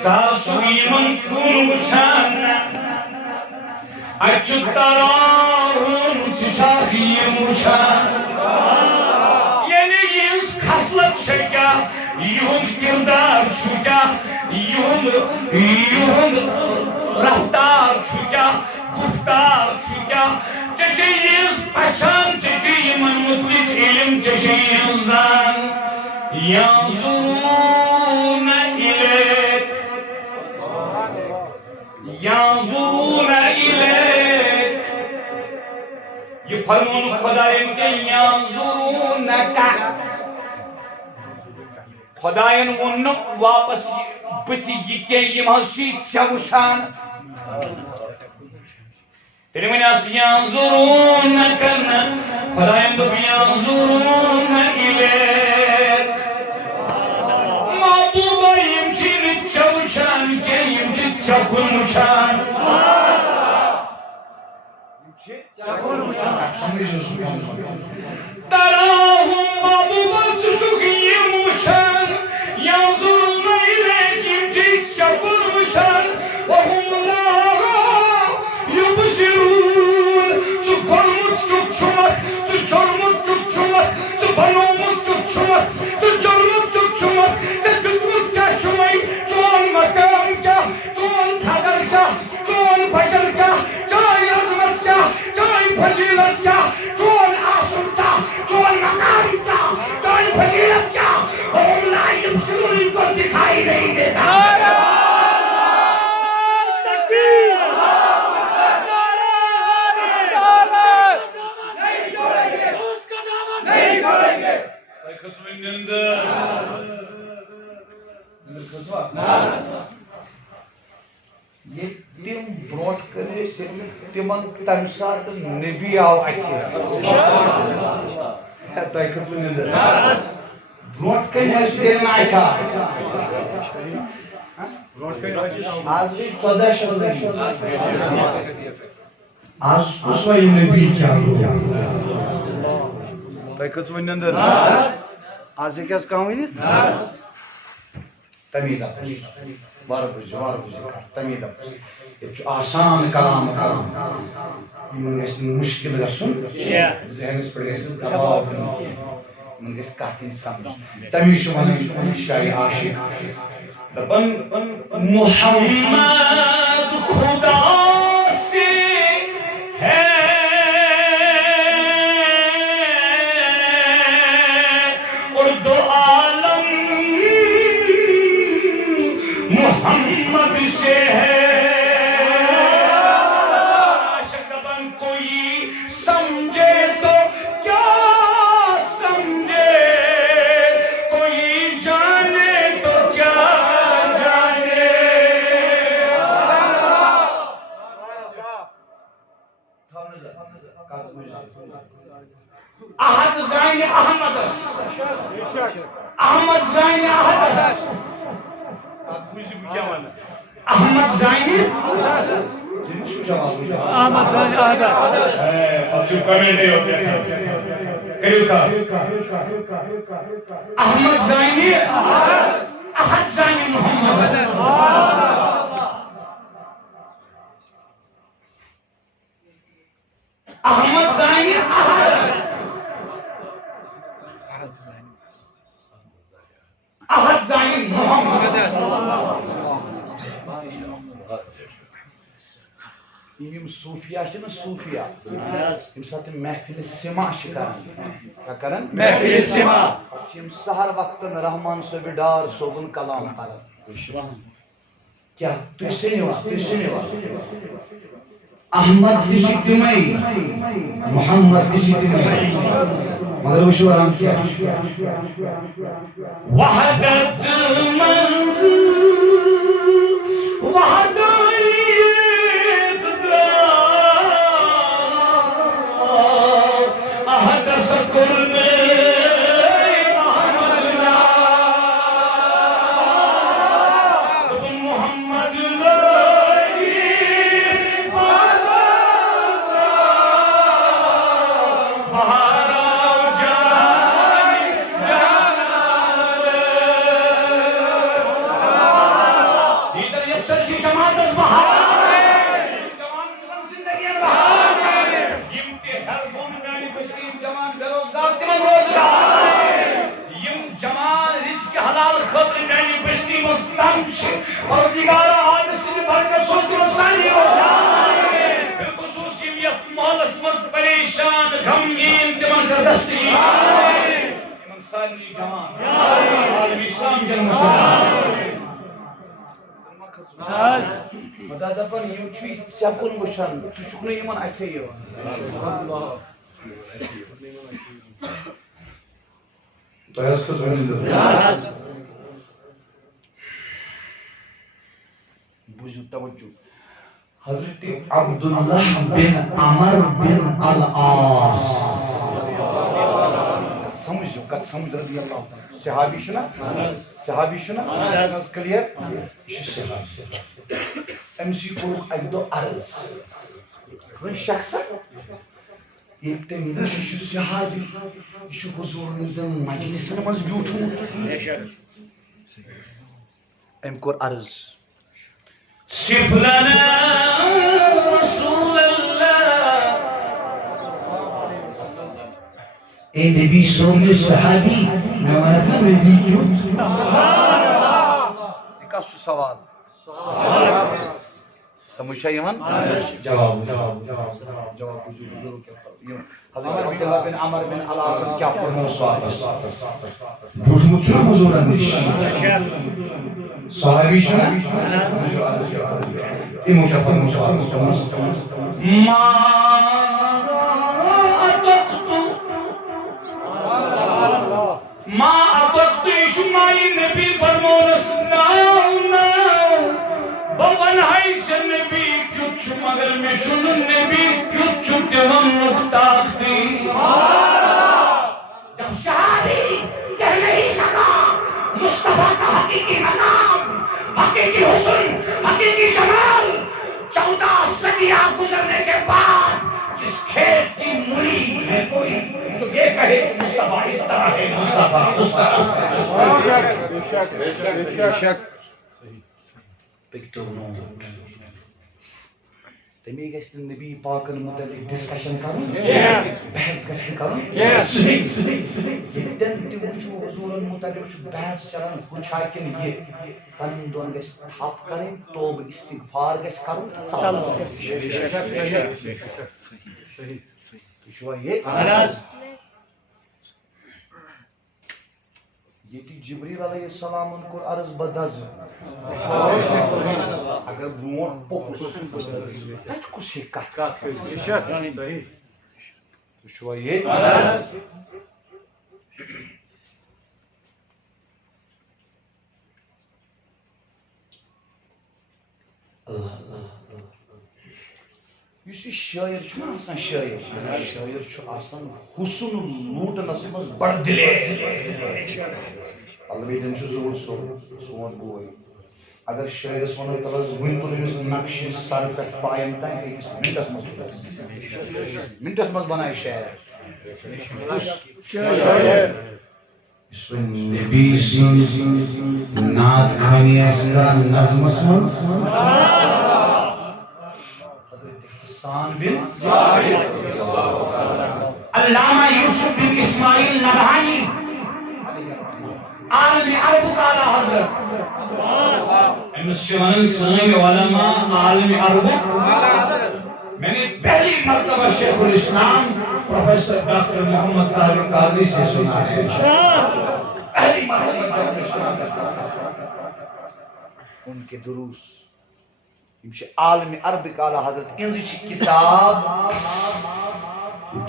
ژٕ حظ چھُکھ یِمن کُن وٕچھان اَتہِ چھُ تراہُم ژٕ چھکھ یِم وٕچھان یعنی یِہٕنٛز خصلت چھےٚ کیٛاہ یِہُنٛد کِردار چھُ کیٛاہ یِہُنٛد رفتار چھُ کیٛاہ گُفتار چھُ کیٛاہ ژےٚ چھے یِہٕنٛز پہچان ژےٚ چھے یِمن مُتعلِق علم ژےٚ چھے یِہٕنٛز زان ينظرون إليك یہ فرمون خدائن کے ينظرونك خدائن ون واپس بتي یہ کہ یم ہسی چوشان تیرے میں اس ينظرونك خدائن تو ينظرون إليك محبوبہ یم چھ چوشان کہ یم چھ چکن وچھان تراہم محبوبہ چھ یم وچھان ينظرون إليك یم چھ چکن وچھان وهم لا يبصرون ژٕ کوٚرمُت کیُتھ چھُمکھ ژٕ چوٚرمُت کیُتھ چھُمکھ ژٕ بنوومُت کیُتھ چھُمکھ ژٕ چوٚرمُت کیُتھ چھُمکھ ژےٚ دیُتمُت کیٛاہ چھُمے چون مقام کیٛاہ چون تھزر کیٛاہ چون بجر کیٛاہ چٲنۍ عظمت کیٛاہ چٲنۍ فضیلت کیٛاہ چون آسُن کیٛاہ چون مقام کیٛاہ چٲنۍ فضیلت کیٛاہ ہم لا يبصرون ان کو دکھائی نہیں دیتا یہ تم برونٹ کرے تمن تم سات نبی آو اتھے تہ کھسو نندر برونٹ کرے تم آیا آج بھی 14 شہری آج کسوئی نبی کیا ہو تہ کھسو نندر آج کیا کام ہوئی تمیدہ واربوزی تمیدہ یہ آسان کلام کرم یمن گژھِ مشکل گژھُن ذہنس پٮ۪ٹھ گژھِ نہٕ دباو پیوٚن کینٛہہ یمن گژھِ کتھ یِنۍ سمجھ تمی چھُ ونان شاعر عاشق دپان محمد خدا سے ہے اور دو عالم محمد سے ہے زانہِ احمدس احمد زانہِ احدس احمد زانہِ احمد زانہِ احدس کمیٹی ہوتے ہیں احمد زانہِ احد زانہِ محمد احمد زانہِ احدس احد زانہِ محمد یم صوفیہ چھِ نا صوفیہ یم ساتھ محفل سما چھِ کران محفل سما پتہٕ چھِ یم سحر وقتن رحمان صٲبِ ڈار صٲبُن کلام کران کیٛاہ تُہۍ سٔنِو احمد تہِ چھِ تِمے محمد تہِ چھِ تِمے مگر وٕچھو رام کیٛاہ چھُ وحدت منٛز وحدانیت درٛاو احدس کوٚر مےٚ محمد ناو دوٚپُن محمد لٲگی بازار بہار آو جانہِ جانانہٕ ییٖتاہ یکسر چھِ جماعتس بہار جوان قٕسم زندگین بہار یم تہِ ہر بۄن میانہِ بٔستی یم جوان بے روزگار تِمن روزگار یم جوان رزق حلال خٲطرٕ میانہِ بٔستی منٛز تنگ چھِ پروردگار عالمہِ سٕنٛدِ برکت سوز تِمن سارنٕے روزگار بالخصوص یم یتھ محلس منٛز پریشان غمگیٖن تِمن کر دستگی یمن سارنٕے جوان عالمِ اسلام کٮ۪ن مُسلمان خدا دپان یم چھِ ژےٚ کُن وٕچھان ژٕ چھُکھ نہٕ یِمن اَتھے یِوان تۄہہِ حظ کھٔژ ؤنِتھ بوٗزِو توجہ حضرت عبداللہ بن عمر بن العاص سمجھو کتھ سمجھ رضی اللہ تعالیٰ صحابی چھُنا کلیئر أمِس یہِ کوٚرُکھ اَکہِ دۄہ عرض کٲنٛسہِ شخصن ییٚلہِ تٔمۍ وٕچھ یہِ چھُ صحابی یہِ چھُ حضوٗرن زن مجلسن منٛز بیوٗٹھمُت أمۍ کوٚر عرض صف لنا رسول اللہ اے نبی صوبی صحابی میں ونت نا نبی کیوت یہِ کَس چھُ سوال سمجھ چھا یِوان جواب جواب بوٗزِو بُزرگ حضرت عبداللہ بن عمر بن العاصن کیٛاہ پوٚرمُت واپس بوٗزمُت چھُ نا حضوٗرن نِش صحابی چھُ نا یِمو کیٛاہ پوٚرمُت واپس ما اطقت یہِ چھُ مایہِ نبی فرمونس ناو بہٕ ونہے ژےٚ نبی کیُتھ چھُ مگر مےٚ چھُنہٕ نبی کیُتھ چھُ تہِ وننُک طاقتٕے جب صحابی کہہ نہیں سکا مصطفیٰ کا حقیقی مقام حقیقی حسن حقیقی جمال 14 صدیاں گزرنے کے بعد جس کھیت کی مری ہے کوئی جو یہ کہے کہ مصطفیٰ اس طرح ہے مصطفیٰ اس طرح ہے پِکتو نوٹ تمی گژھِ نہٕ نبی پاکن متعلق ڈسکشن کرُن بحث گژھِ نہٕ کرُن ییٚتٮ۪ن تہِ وٕچھو حضوٗرن متعلق چھُ بحث چلان ہُہ چھا کِنہٕ یہِ کَنن دۄن گژھِ تھپھ کَرٕنۍ توبہٕ استغفار گژھِ کرُن تہٕ تُہۍ چھُوا ییٚتہِ ییٚتہِ جبریٖل علیہ السلامن کوٚر عرض بدز اگر برونٛٹھ پوٚکُس تتہِ کُس ہیٚکہِ کتھ کٔرِتھ تُہۍ چھُوا ییٚتہِ یُس یہِ شٲعر چھُنہ آسان شٲعر چھُ آسان حُسن لوٗٹنس منٛز بڑٕ دِلیر البتہ چھُ ضروٗر سون بوے اگر شٲعرس ونو تل حظ وٕنۍ تُل أمِس نقشہِ سر پٮ۪ٹھ پایَن تام أکِس مِنٹس منٛز بنایہِ شاعر یُس وۄنۍ نبی سٕنٛز نعت خٲنی آسہِ کران نظمس منٛز حسان بن علامہ یوسف بن اسماعیل نبہانی عالم عرب اعلیٰ حضرت امس چھِ ونان سٲنۍ علماء عالم عرب میں نے پہلی مرتبہ شیخ الاسلام پروفیسر ڈاکٹر محمد طارق قادری سے سنا ہے پہلی مرتبہ جب میں سنا کرتا تھا ان کے دروس عالم عربک اعلیٰ حضرت انزِ چھِ کتاب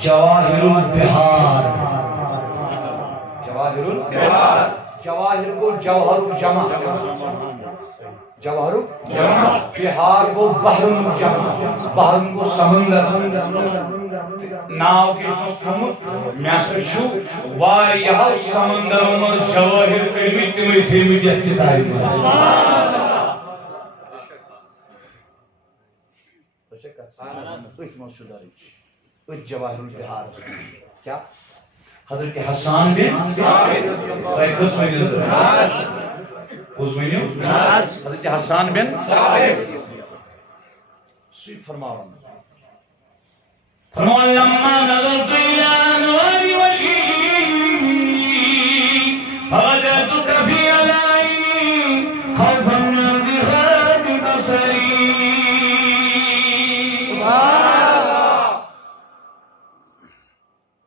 جواہر البہار جواہر گو جوہر جمع جوہر بہار گو بحر جمع بحر گو سمندر ناو کیسس تھومت مےٚ ہسا چھُ واریاہو سمندرو منٛز جوٲہر کٔرمٕتۍ تِمے تھٲیمٕتۍ یتھ کتابہِ منٛز أتھۍ منٛز چھُ درٕج أتھۍ جواہر البہار کیٛاہ حضرت حسان بن تۄہہِ کٔژ ؤنِو کُس ؤنِو حضرت حسان بن سُے فرماوان فرمان لما نظرت إلى أنوار وجهه فوجدتك في على عيني خوفا من ذهاب بصري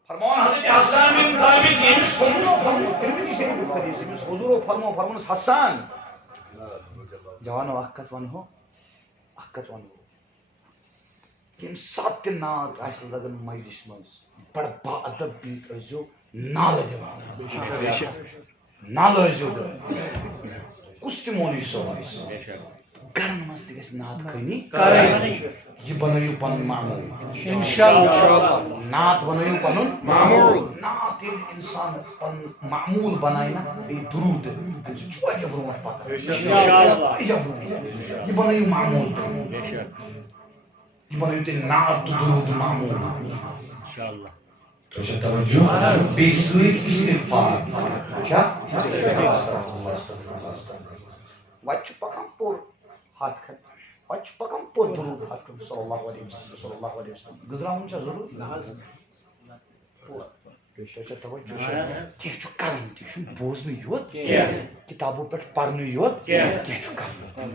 فرمان حضرت حسان بن ثابت ییٚمِس تِرمِذی شریٖفُک حدیٖث ییٚمِس حضوٗرو فرمونس حسان جوانو اکھ کتھ ونہو ییٚمہِ ساتہٕ تہِ نعت آسہِ لگان مجلِس منٛز بڑٕ با ادب بِہِتھ ٲسۍزیو نالہٕ دِوان نالہٕ ٲسۍزیو دِوان کُس تہِ مولوی صٲب آسہِ گرن منٛز تہِ گژھِ نعت خٲنی یہِ بنٲیِو پنُن معموٗل نعت بنٲیِو پنُن نعت ییٚلہِ اِنسان پنُن معموٗل بنایہِ نا بیٚیہِ درود اَمہِ سۭتۍ چھُ واریاہ برونٛٹھ پکان واریاہ برونٛٹھ یہِ بنٲیِو معموٗل یہ بنائی تے نعت درود معمول تو چھا توجہ بیٚیہِ سۭتۍ استغفار کیا وتہِ چھُ پکان پوٚر ہتھ کھنڈ وتہِ چھُ پکان پوٚر درود ہتھ کھنڈ صلی اللہ علیہ وسلم گزراوُن چھا ضروٗری کینٛہہ چھُ کرُن تہِ یہِ چھُنہٕ بوزنٕے یوت کِتابو پٮ۪ٹھ پرنُے یوت کینٛہہ چھُ کرُن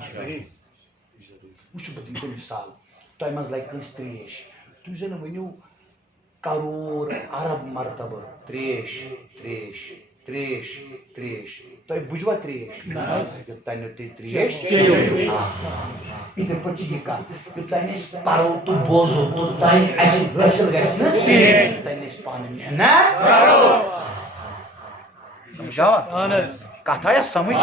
وٕچھِو بہٕ دِمہٕ تۄہہِ مِثال تۄہہِ منٛز لگہِ کٲنٛسہِ ترٛیش تُہۍ زن ؤنِو کرور ارب مرتبہ ترٛیش ترٛیش ترٛیش ترٛیش تۄہہِ بُجوا ترٛیش یوٚتانۍ نہٕ تُہۍ ترٛیش یِتھٕے پٲٹھۍ چھِ یہِ کتھ یوٚتانۍ أسۍ پرو تہٕ بوزو توٚتانۍ اَسہِ حٲصِل گژھِ نہٕ یوٚتانۍ نہٕ أسۍ پانہٕ محنت سمجھاوا کتھ آیا سمجھ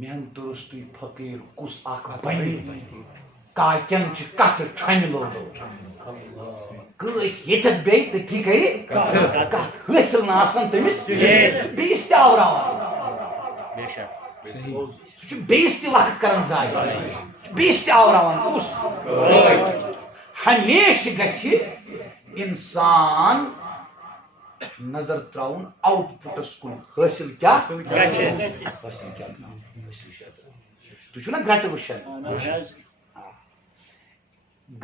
محنت روٚستُے فقیٖر کُس اکھ بنہِ کاکٮ۪ن چھِ کتھٕ چھۄنہِ لولو کٲتۍ ییٚتٮ۪تھ بیٚیہِ تٔتھی کرِ کتھ حٲصِل نہٕ آسان تٔمِس سُہ چھُ بیٚیِس تہِ آوراوان سُہ چھُ بیٚیِس تہِ وقت کران ضایع بیٚیِس تہِ آوراوان کُس ہمیشہٕ گژھِ انسان نظر تراؤن آؤٹ پٹس کن حٲصِل کیٛاہ حٲصِل کیٛاہ تُہۍ چھُو نا گرٹہٕ وٕچھان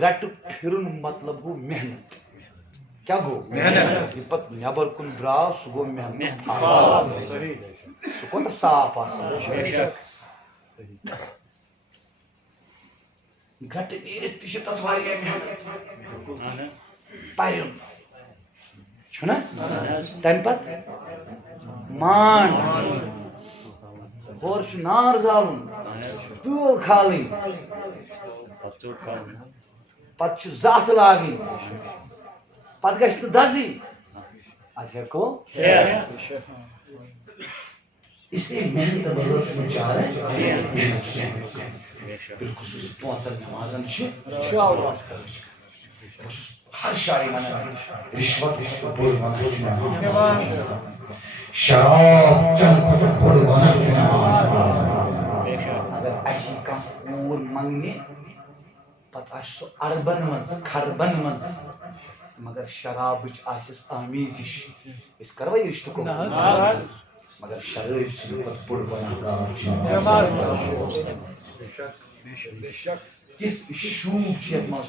گرٹہٕ پھِرُن مطلب گوٚو محنت کیٛاہ گوٚو محنت ییٚلہِ پتہٕ نٮ۪بر کُن درٛاو سُہ گوٚو محنت سُہ کوٗتاہ صاف آسان گرٹہٕ نیٖرِتھ تہِ چھِ تتھ واریاہ محنت پرُن چھُنا تمہِ پتہٕ مان ہورٕ چھُ نار زالُن تۭل کھالٕنۍ پتہٕ چھُ زاتھ لاگٕنۍ پتہٕ گژھِ نہٕ دزٕنۍ ادٕ ہٮ۪کو اس لیے محنت بغیر چھُنہٕ چارہ بالخصوص پانژن نمازن ہر شاعری ونان رشوت بوڑ گناہ چھُ نماز شراب چن کھۄتہٕ بوڑ گناہ چھُ نماز اگر اسی کانٛہہ کوٗر منگنہِ پتہٕ آسہِ سُہ اربن منٛز خربن منٛز مگر شرابٕچ آسٮ۪س آمیزش أسۍ کروا یہِ رشتہٕ قبوٗل مگر شرٲبۍ سٕنٛدِ کھۄتہٕ بوٚڑ گۄناہ گار چھُ کِس شوٗب چھُ یتھ منٛز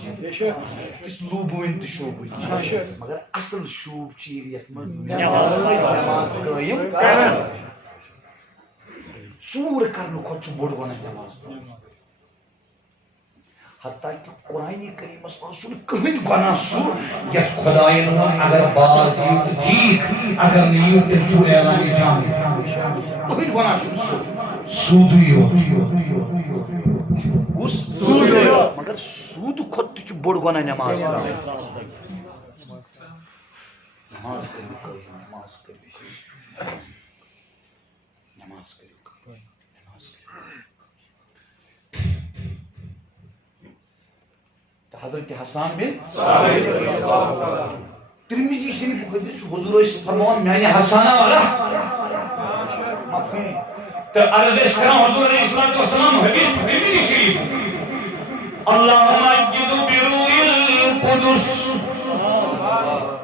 کِس لوٗبوٕنۍ تہٕ شوٗبوٕنۍ مگر اصل شوٗب چھُ ییٚلہِ یتھ منٛز نماز قٲیِم ژوٗر کرنہٕ کھۄتہٕ چھُ بوٚڑ گۄناہ نماز پرٕنۍ حتیٰ کہ قرآن کریمس منٛز چھُنہٕ کٕہٕنۍ گۄناہ سُہ یتھ خۄدایَن ووٚن اگر باز یِیِو تہٕ ٹھیٖک اگر نہٕ یِیِو تیٚلہِ چھُو اعلانہِ جنگ کٕہٕنۍ گۄناہ چھُنہٕ سوٗدٕے یوت مگر سوٗدٕ کھۄتہٕ تہِ چھُ بوٚڑ گۄناہ نماز پرٕنۍ نماز کٔرِو قٲیِم نماز کٔرِو نماز کٔرِو نماز کٔرِو حضرت حسان بن ترمذی شریف حدیث حضور ٲسۍ فرماوان میانہِ حسانہ والا مفہوم تو عرض اس کرام حضور علیہ الصلوۃ والسلام حدیث ترمذی شریف اللهم اجد بروح القدس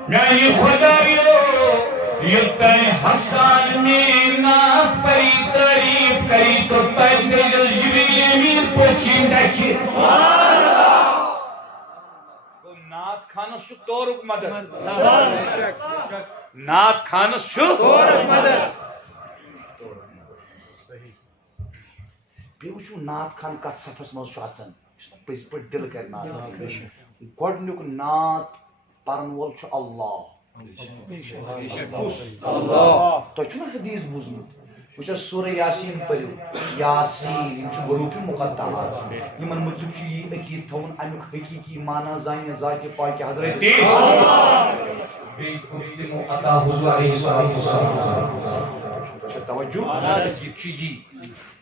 میانی خدایو یتن حسان میں نعت پڑھی تعریف کری تو تجل جبریل امین پوچھیں ڈکھی نعت خانس چھُ تورُک مدد نعت خانس چھُ تورُک مدد بیٚیہِ وٕچھِو نعت خان کتھ صفس منٛز چھُ اژان یُس نہٕ پٔزۍ پٲٹھۍ دِل کرِ نعت گۄڈٕنیُک نعت پرن وول چھُ اللہ تۄہہِ چھُو نا حدیث بوٗزمُت وٕچھ حظ سورہ یاسیٖن پٔرِو یاسیٖن یِم چھِ حروٗفِ مُقطعات یِمن مُتعلِق چھُ یہِ عقیٖدٕ تھاوُن امیُک حقیٖقی معنی زانہِ ذاتِ پاکہِ حضرت بیٚیہِ کوٚر تِمو عطا حضور علیہ الصلوۃ والسلام توجہ یہِ چھُ یی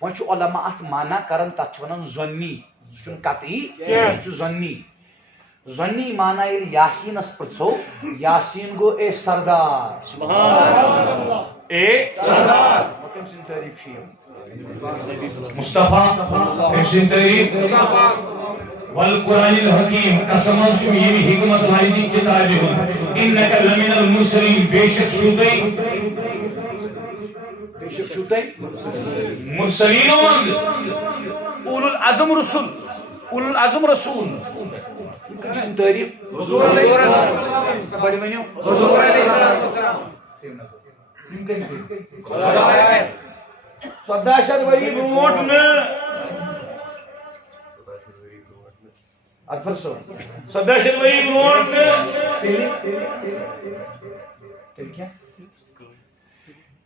وۄنۍ چھُ علما اتھ معنی کران تتھ چھِ ونان ظنی سُہ چھُنہٕ قطعی یہِ چھُ ظنی ظنی معنی ییٚلہِ یاسیٖنس پرژھو یاسیٖن گوٚو اے سردار اے سردار تٔمۍ سٕنٛدۍ تعریٖف چھِ یِم مصطفیٰ تٔمۍ سٕنٛدۍ تعریٖف والقرآن الحکیم قسم حظ چھُم ییٚمہِ حکمت واجنہِ کِتابہِ ہُنٛد اِنَّکَ لَمِنَ الْمُرسَلیٖن بے شک چھُو تُہۍ مرسلینو منٛز اولو العزم رسول اولو العزم رسول کٔمۍ سٕنٛدۍ تعریٖف حضور علیہ السلام بڑِ ؤنِو حضور علیہ السلام یِم کٔمۍ سٕنٛدۍ 1400 ؤری برونٛٹھ نہٕ اکبر صٲب 1400 ؤری برونٛٹھ نہٕ تیٚلہِ کیٛاہ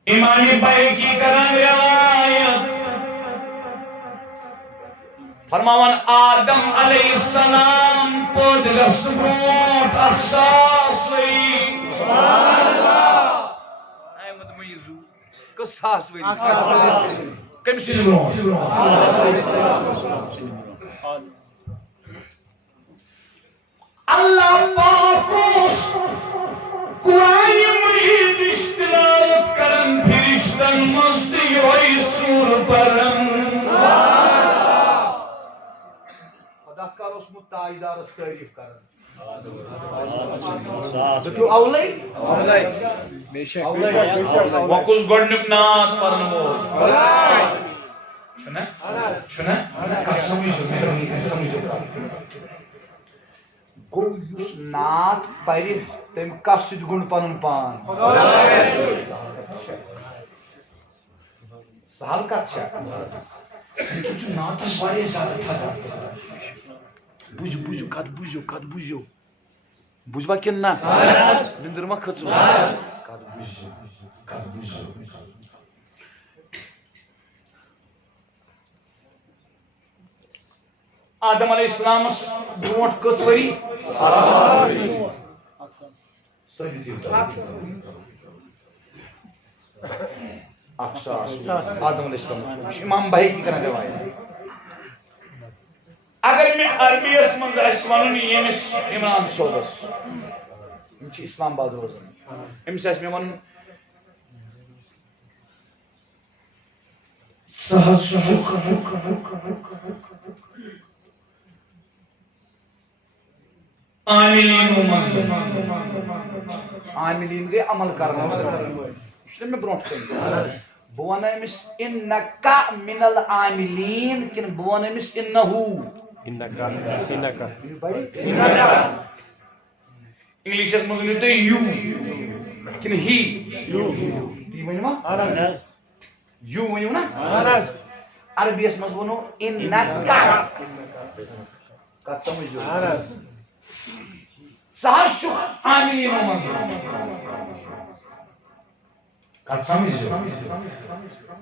امام بیہقی کران رعایت فرماوان آدم علیہ السلام پٲدٕ گژھنہٕ برونٛٹھ 1000 ؤری کٔژ ساس ؤری کٔمۍ سٕنٛدِ برونٛٹھ اللہ پاک اوس قرآن مجیدٕچ تلاوت کران فرشتن منٛز تہٕ یِہوٚے سوٗر پران خدا کال اوسمُت تاجدارس تعریٖف کران دٔپِو اولے وۄنۍ کُس گۄڈٕنیُک نعت پرن وول چھُنا کتھ سمجھو مہربٲنی سمجھو گوٚو یُس نعت پرِ تٔمۍ کتھ سۭتۍ گوٚنٛڈ پنُن پان سہل کتھ چھےٚ نعتس واریاہ زیادٕ تھزا بوٗزِو کتھ بوٗزِو بوٗزوا کِنہٕ نہ نِندٕر ما کھٔژوٕ کتھ بوٗزِو آدم علیہ السلامس برونٛٹھ کٔژ ؤری اقصاص آدم علیہ السلام امام بھائی کی کرنا روایت اگر میں عربی اس منز اس ونن یمس عمران صوبس یم چھ اسلام آباد روزان امس اس میں ون عاملین گئی عمل کرنا یہ میں برونٹ کن بہ ون امس انکا من العاملین کن بہ ون امس انہو انگلش اس منز تو یو کن ہی تی ونما یو ونیو نا عربی اس مز ونو انکا کت سمجھ جو سہل شو عاملین مز کت سمجھ جو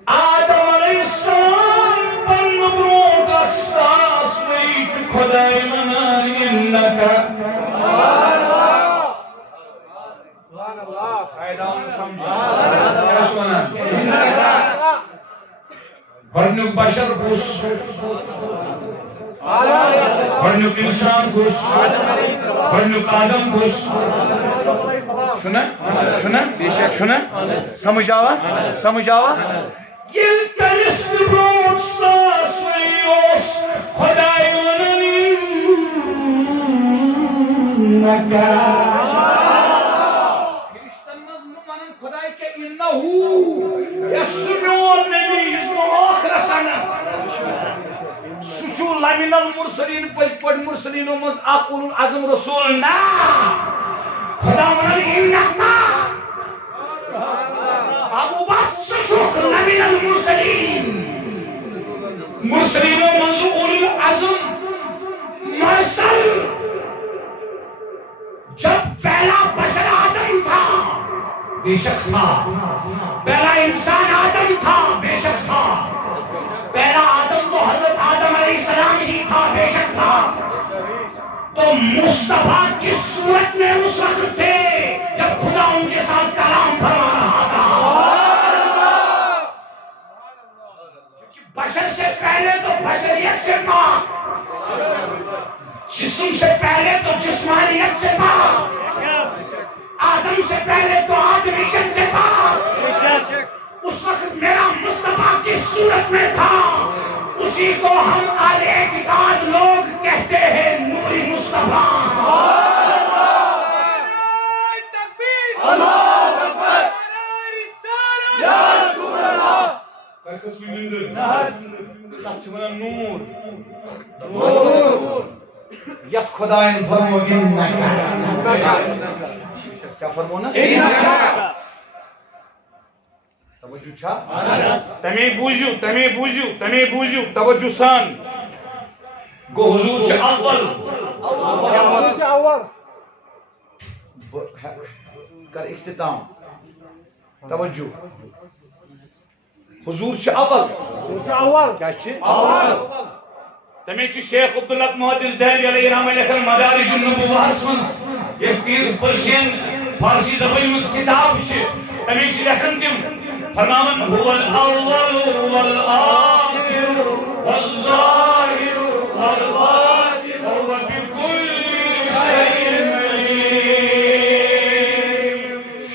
آدم علیہ السلام پن برونٹ اخساس وی چھ خدای منان انکا سبحان اللہ قائدان سمجھا گۄڈنیُک بشر کُس گۄڈنیُک انسان کُس گۄڈنیُک آدم کُس چھُنا چھُنا سمجھ آوا ییٚلہِ تٔمِس تہِ برونٛٹھ ساس ؤری اوس خۄداے وَنان اِنَّکَ فرشتن مز ونن خداے کے انہو یس میون نبی یُس بہٕ ٲخرس انن سُہ چھُ لمن المرسلین پٔزۍ پٲٹھۍ مرسلینو منٛز اکھ اولو العزم رسول نا خدا وَنان اِنَّکَ ابو بکر سُہ چھُکھ لمن المرسلین مرسلینو منٛز اولو العزم مرسل جب پہلا بشر آدم تھا بے شک تھا پہلا انسان آدم تھا بے شک تھا پہلا آدم تو حضرت آدم علیہ السلام ہی تھا بے شک تھا تو مصطفیٰ کی صورت میں اس وقت تھے جب خدا ان کے ساتھ کلام فرما رہا تھا بشر سے پہلے تو بشریت سے پاک جسم سے پہلے تو جسمانیت سے پاک آدم سے پہلے تو آدمیت سے پاک اس وقت میرا مصطفیٰ کی صورت میں تھا اسی کو ہم اہل اعتقاد لوگ کہتے ہیں نوری مصطفیٰ یت خدائن فرمو کیا فرمونا توجہ چھا تمہیں بوجھو توجہ سان گو حضور سے اول کر اختتام توجہ حضور چھ اول کیا چھ اول تمہیں چھ شیخ عبداللہ محدث دہلوی علیہ رحمہ لکھن مدارج النبوہ منز یس 30% فارسی زبان منز کتاب چھ تمہیں چھ لکھن تم فرماون هو الاول والآخر والظاہر والباطن وهو بكل شيء عليم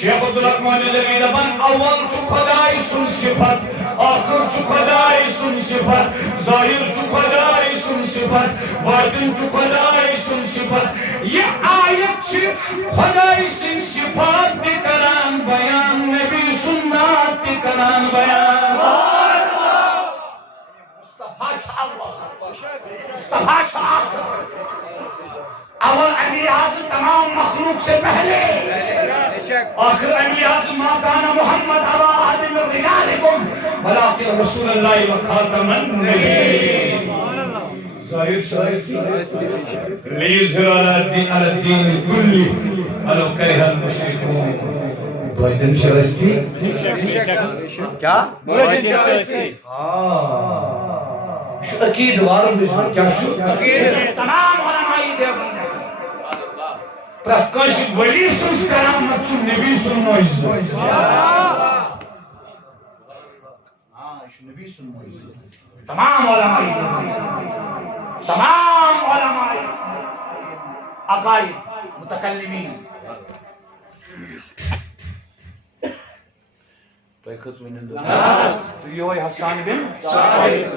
شیخ عبداللہ محدث دہلوی دپان اول چھ خدای سن صفت آخر چھ خدای سن صفت ظاہر چھ خدای سن صفت باطن چھ خدای سن صفت یہ آیت چھ خدای سن صفات بھی کران بیان نبی سنات بھی کران بیان مصطفیٰ چھ مصطفیٰ چھ اول انبیاء اعظم تمام مخلوق سے پہلے آخر انبیاء اعظم ما کان محمد ابا احد من رجالکم ولکن رسول اللہ وخاتم النبیین ظاہر شایستی لیظہر علی الدین کلی ولو کرہ المشرکون باطن شایستی کیا عقید وارد کیا شو تمام علمائی دیوبند پرت کانش ولی سنس کرامت چھ نبی سن معجزہ نبی سن معجزہ تمام علماء تمام علماء عقائد متکلمین تو کھس ونن تو یہ حسان بن ثابت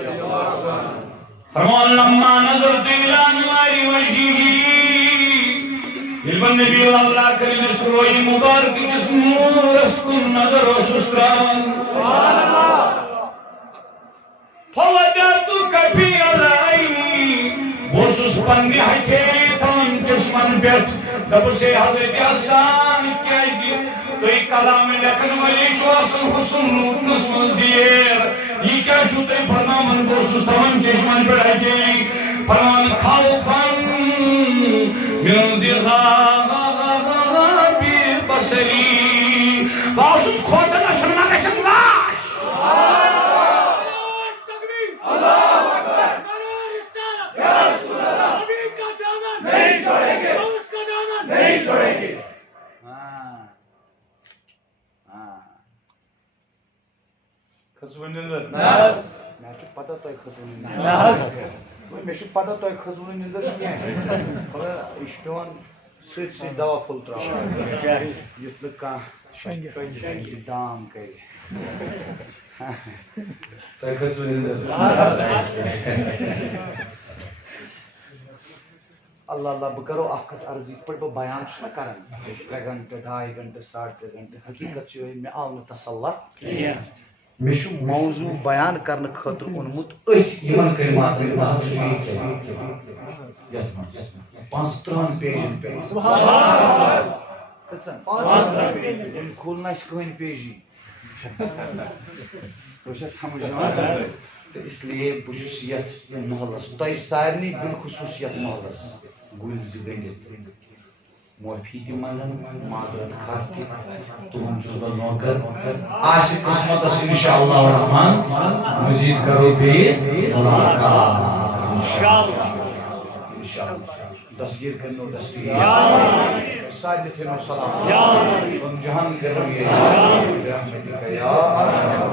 فرمان لما نظرت الى انوار وجهه علم النبی اللہ کریم سروئی مبارک جس نور اسکن نظر و سسران سبحان اللہ فوجدت کبھی علیہ بوسس پنی ہتھیلی تھان چشمن پیٹ دب سے حضرت حسان کیسی تو ایک کلام لکھن والی چواسن حسن نوٹنس من دیر یہ کیا چھوٹے فرمان بوسس تھان چشمن پیٹ ہتھیلی فرمان خوفن من ذغاب بصری بوسس کھوٹن اشرنا کشن گاش خزون نظر میں پتہ تو خزون نظر میں پتہ تو خزون نظر کیا اشتون سچ سے دوا پھول ترا یہ لکا دام کرے تو خزون نظر اللہ اللہ بہ کرو اخ عرض یہ پہ بیان چھ کران 3 گھنٹے 2.5 گھنٹے 3.5 گھنٹے حقیقت چھ میں آو نہ تسلط میں چھ موضوع بیان کرنے خاطر اونمت یمن کلمات اللہ تشریح یس 5 پیجن پہ سبحان اللہ کسن 5 پیج کھولنا اس کوئی پیجی تو سمجھ تو اس لیے بشیت محلس تو سارنی بالخصوصیت محلس گل زگنت معافی دی منگن معذرت خواہ کی تم چھس بہ نوکر آج قسمت انشاءاللہ الرحمن مزید کرو بھی ملاقات انشاءاللہ دستگیر کرنو دستگیر سارے تھے سلام جہان کرو یہ رحمتک یا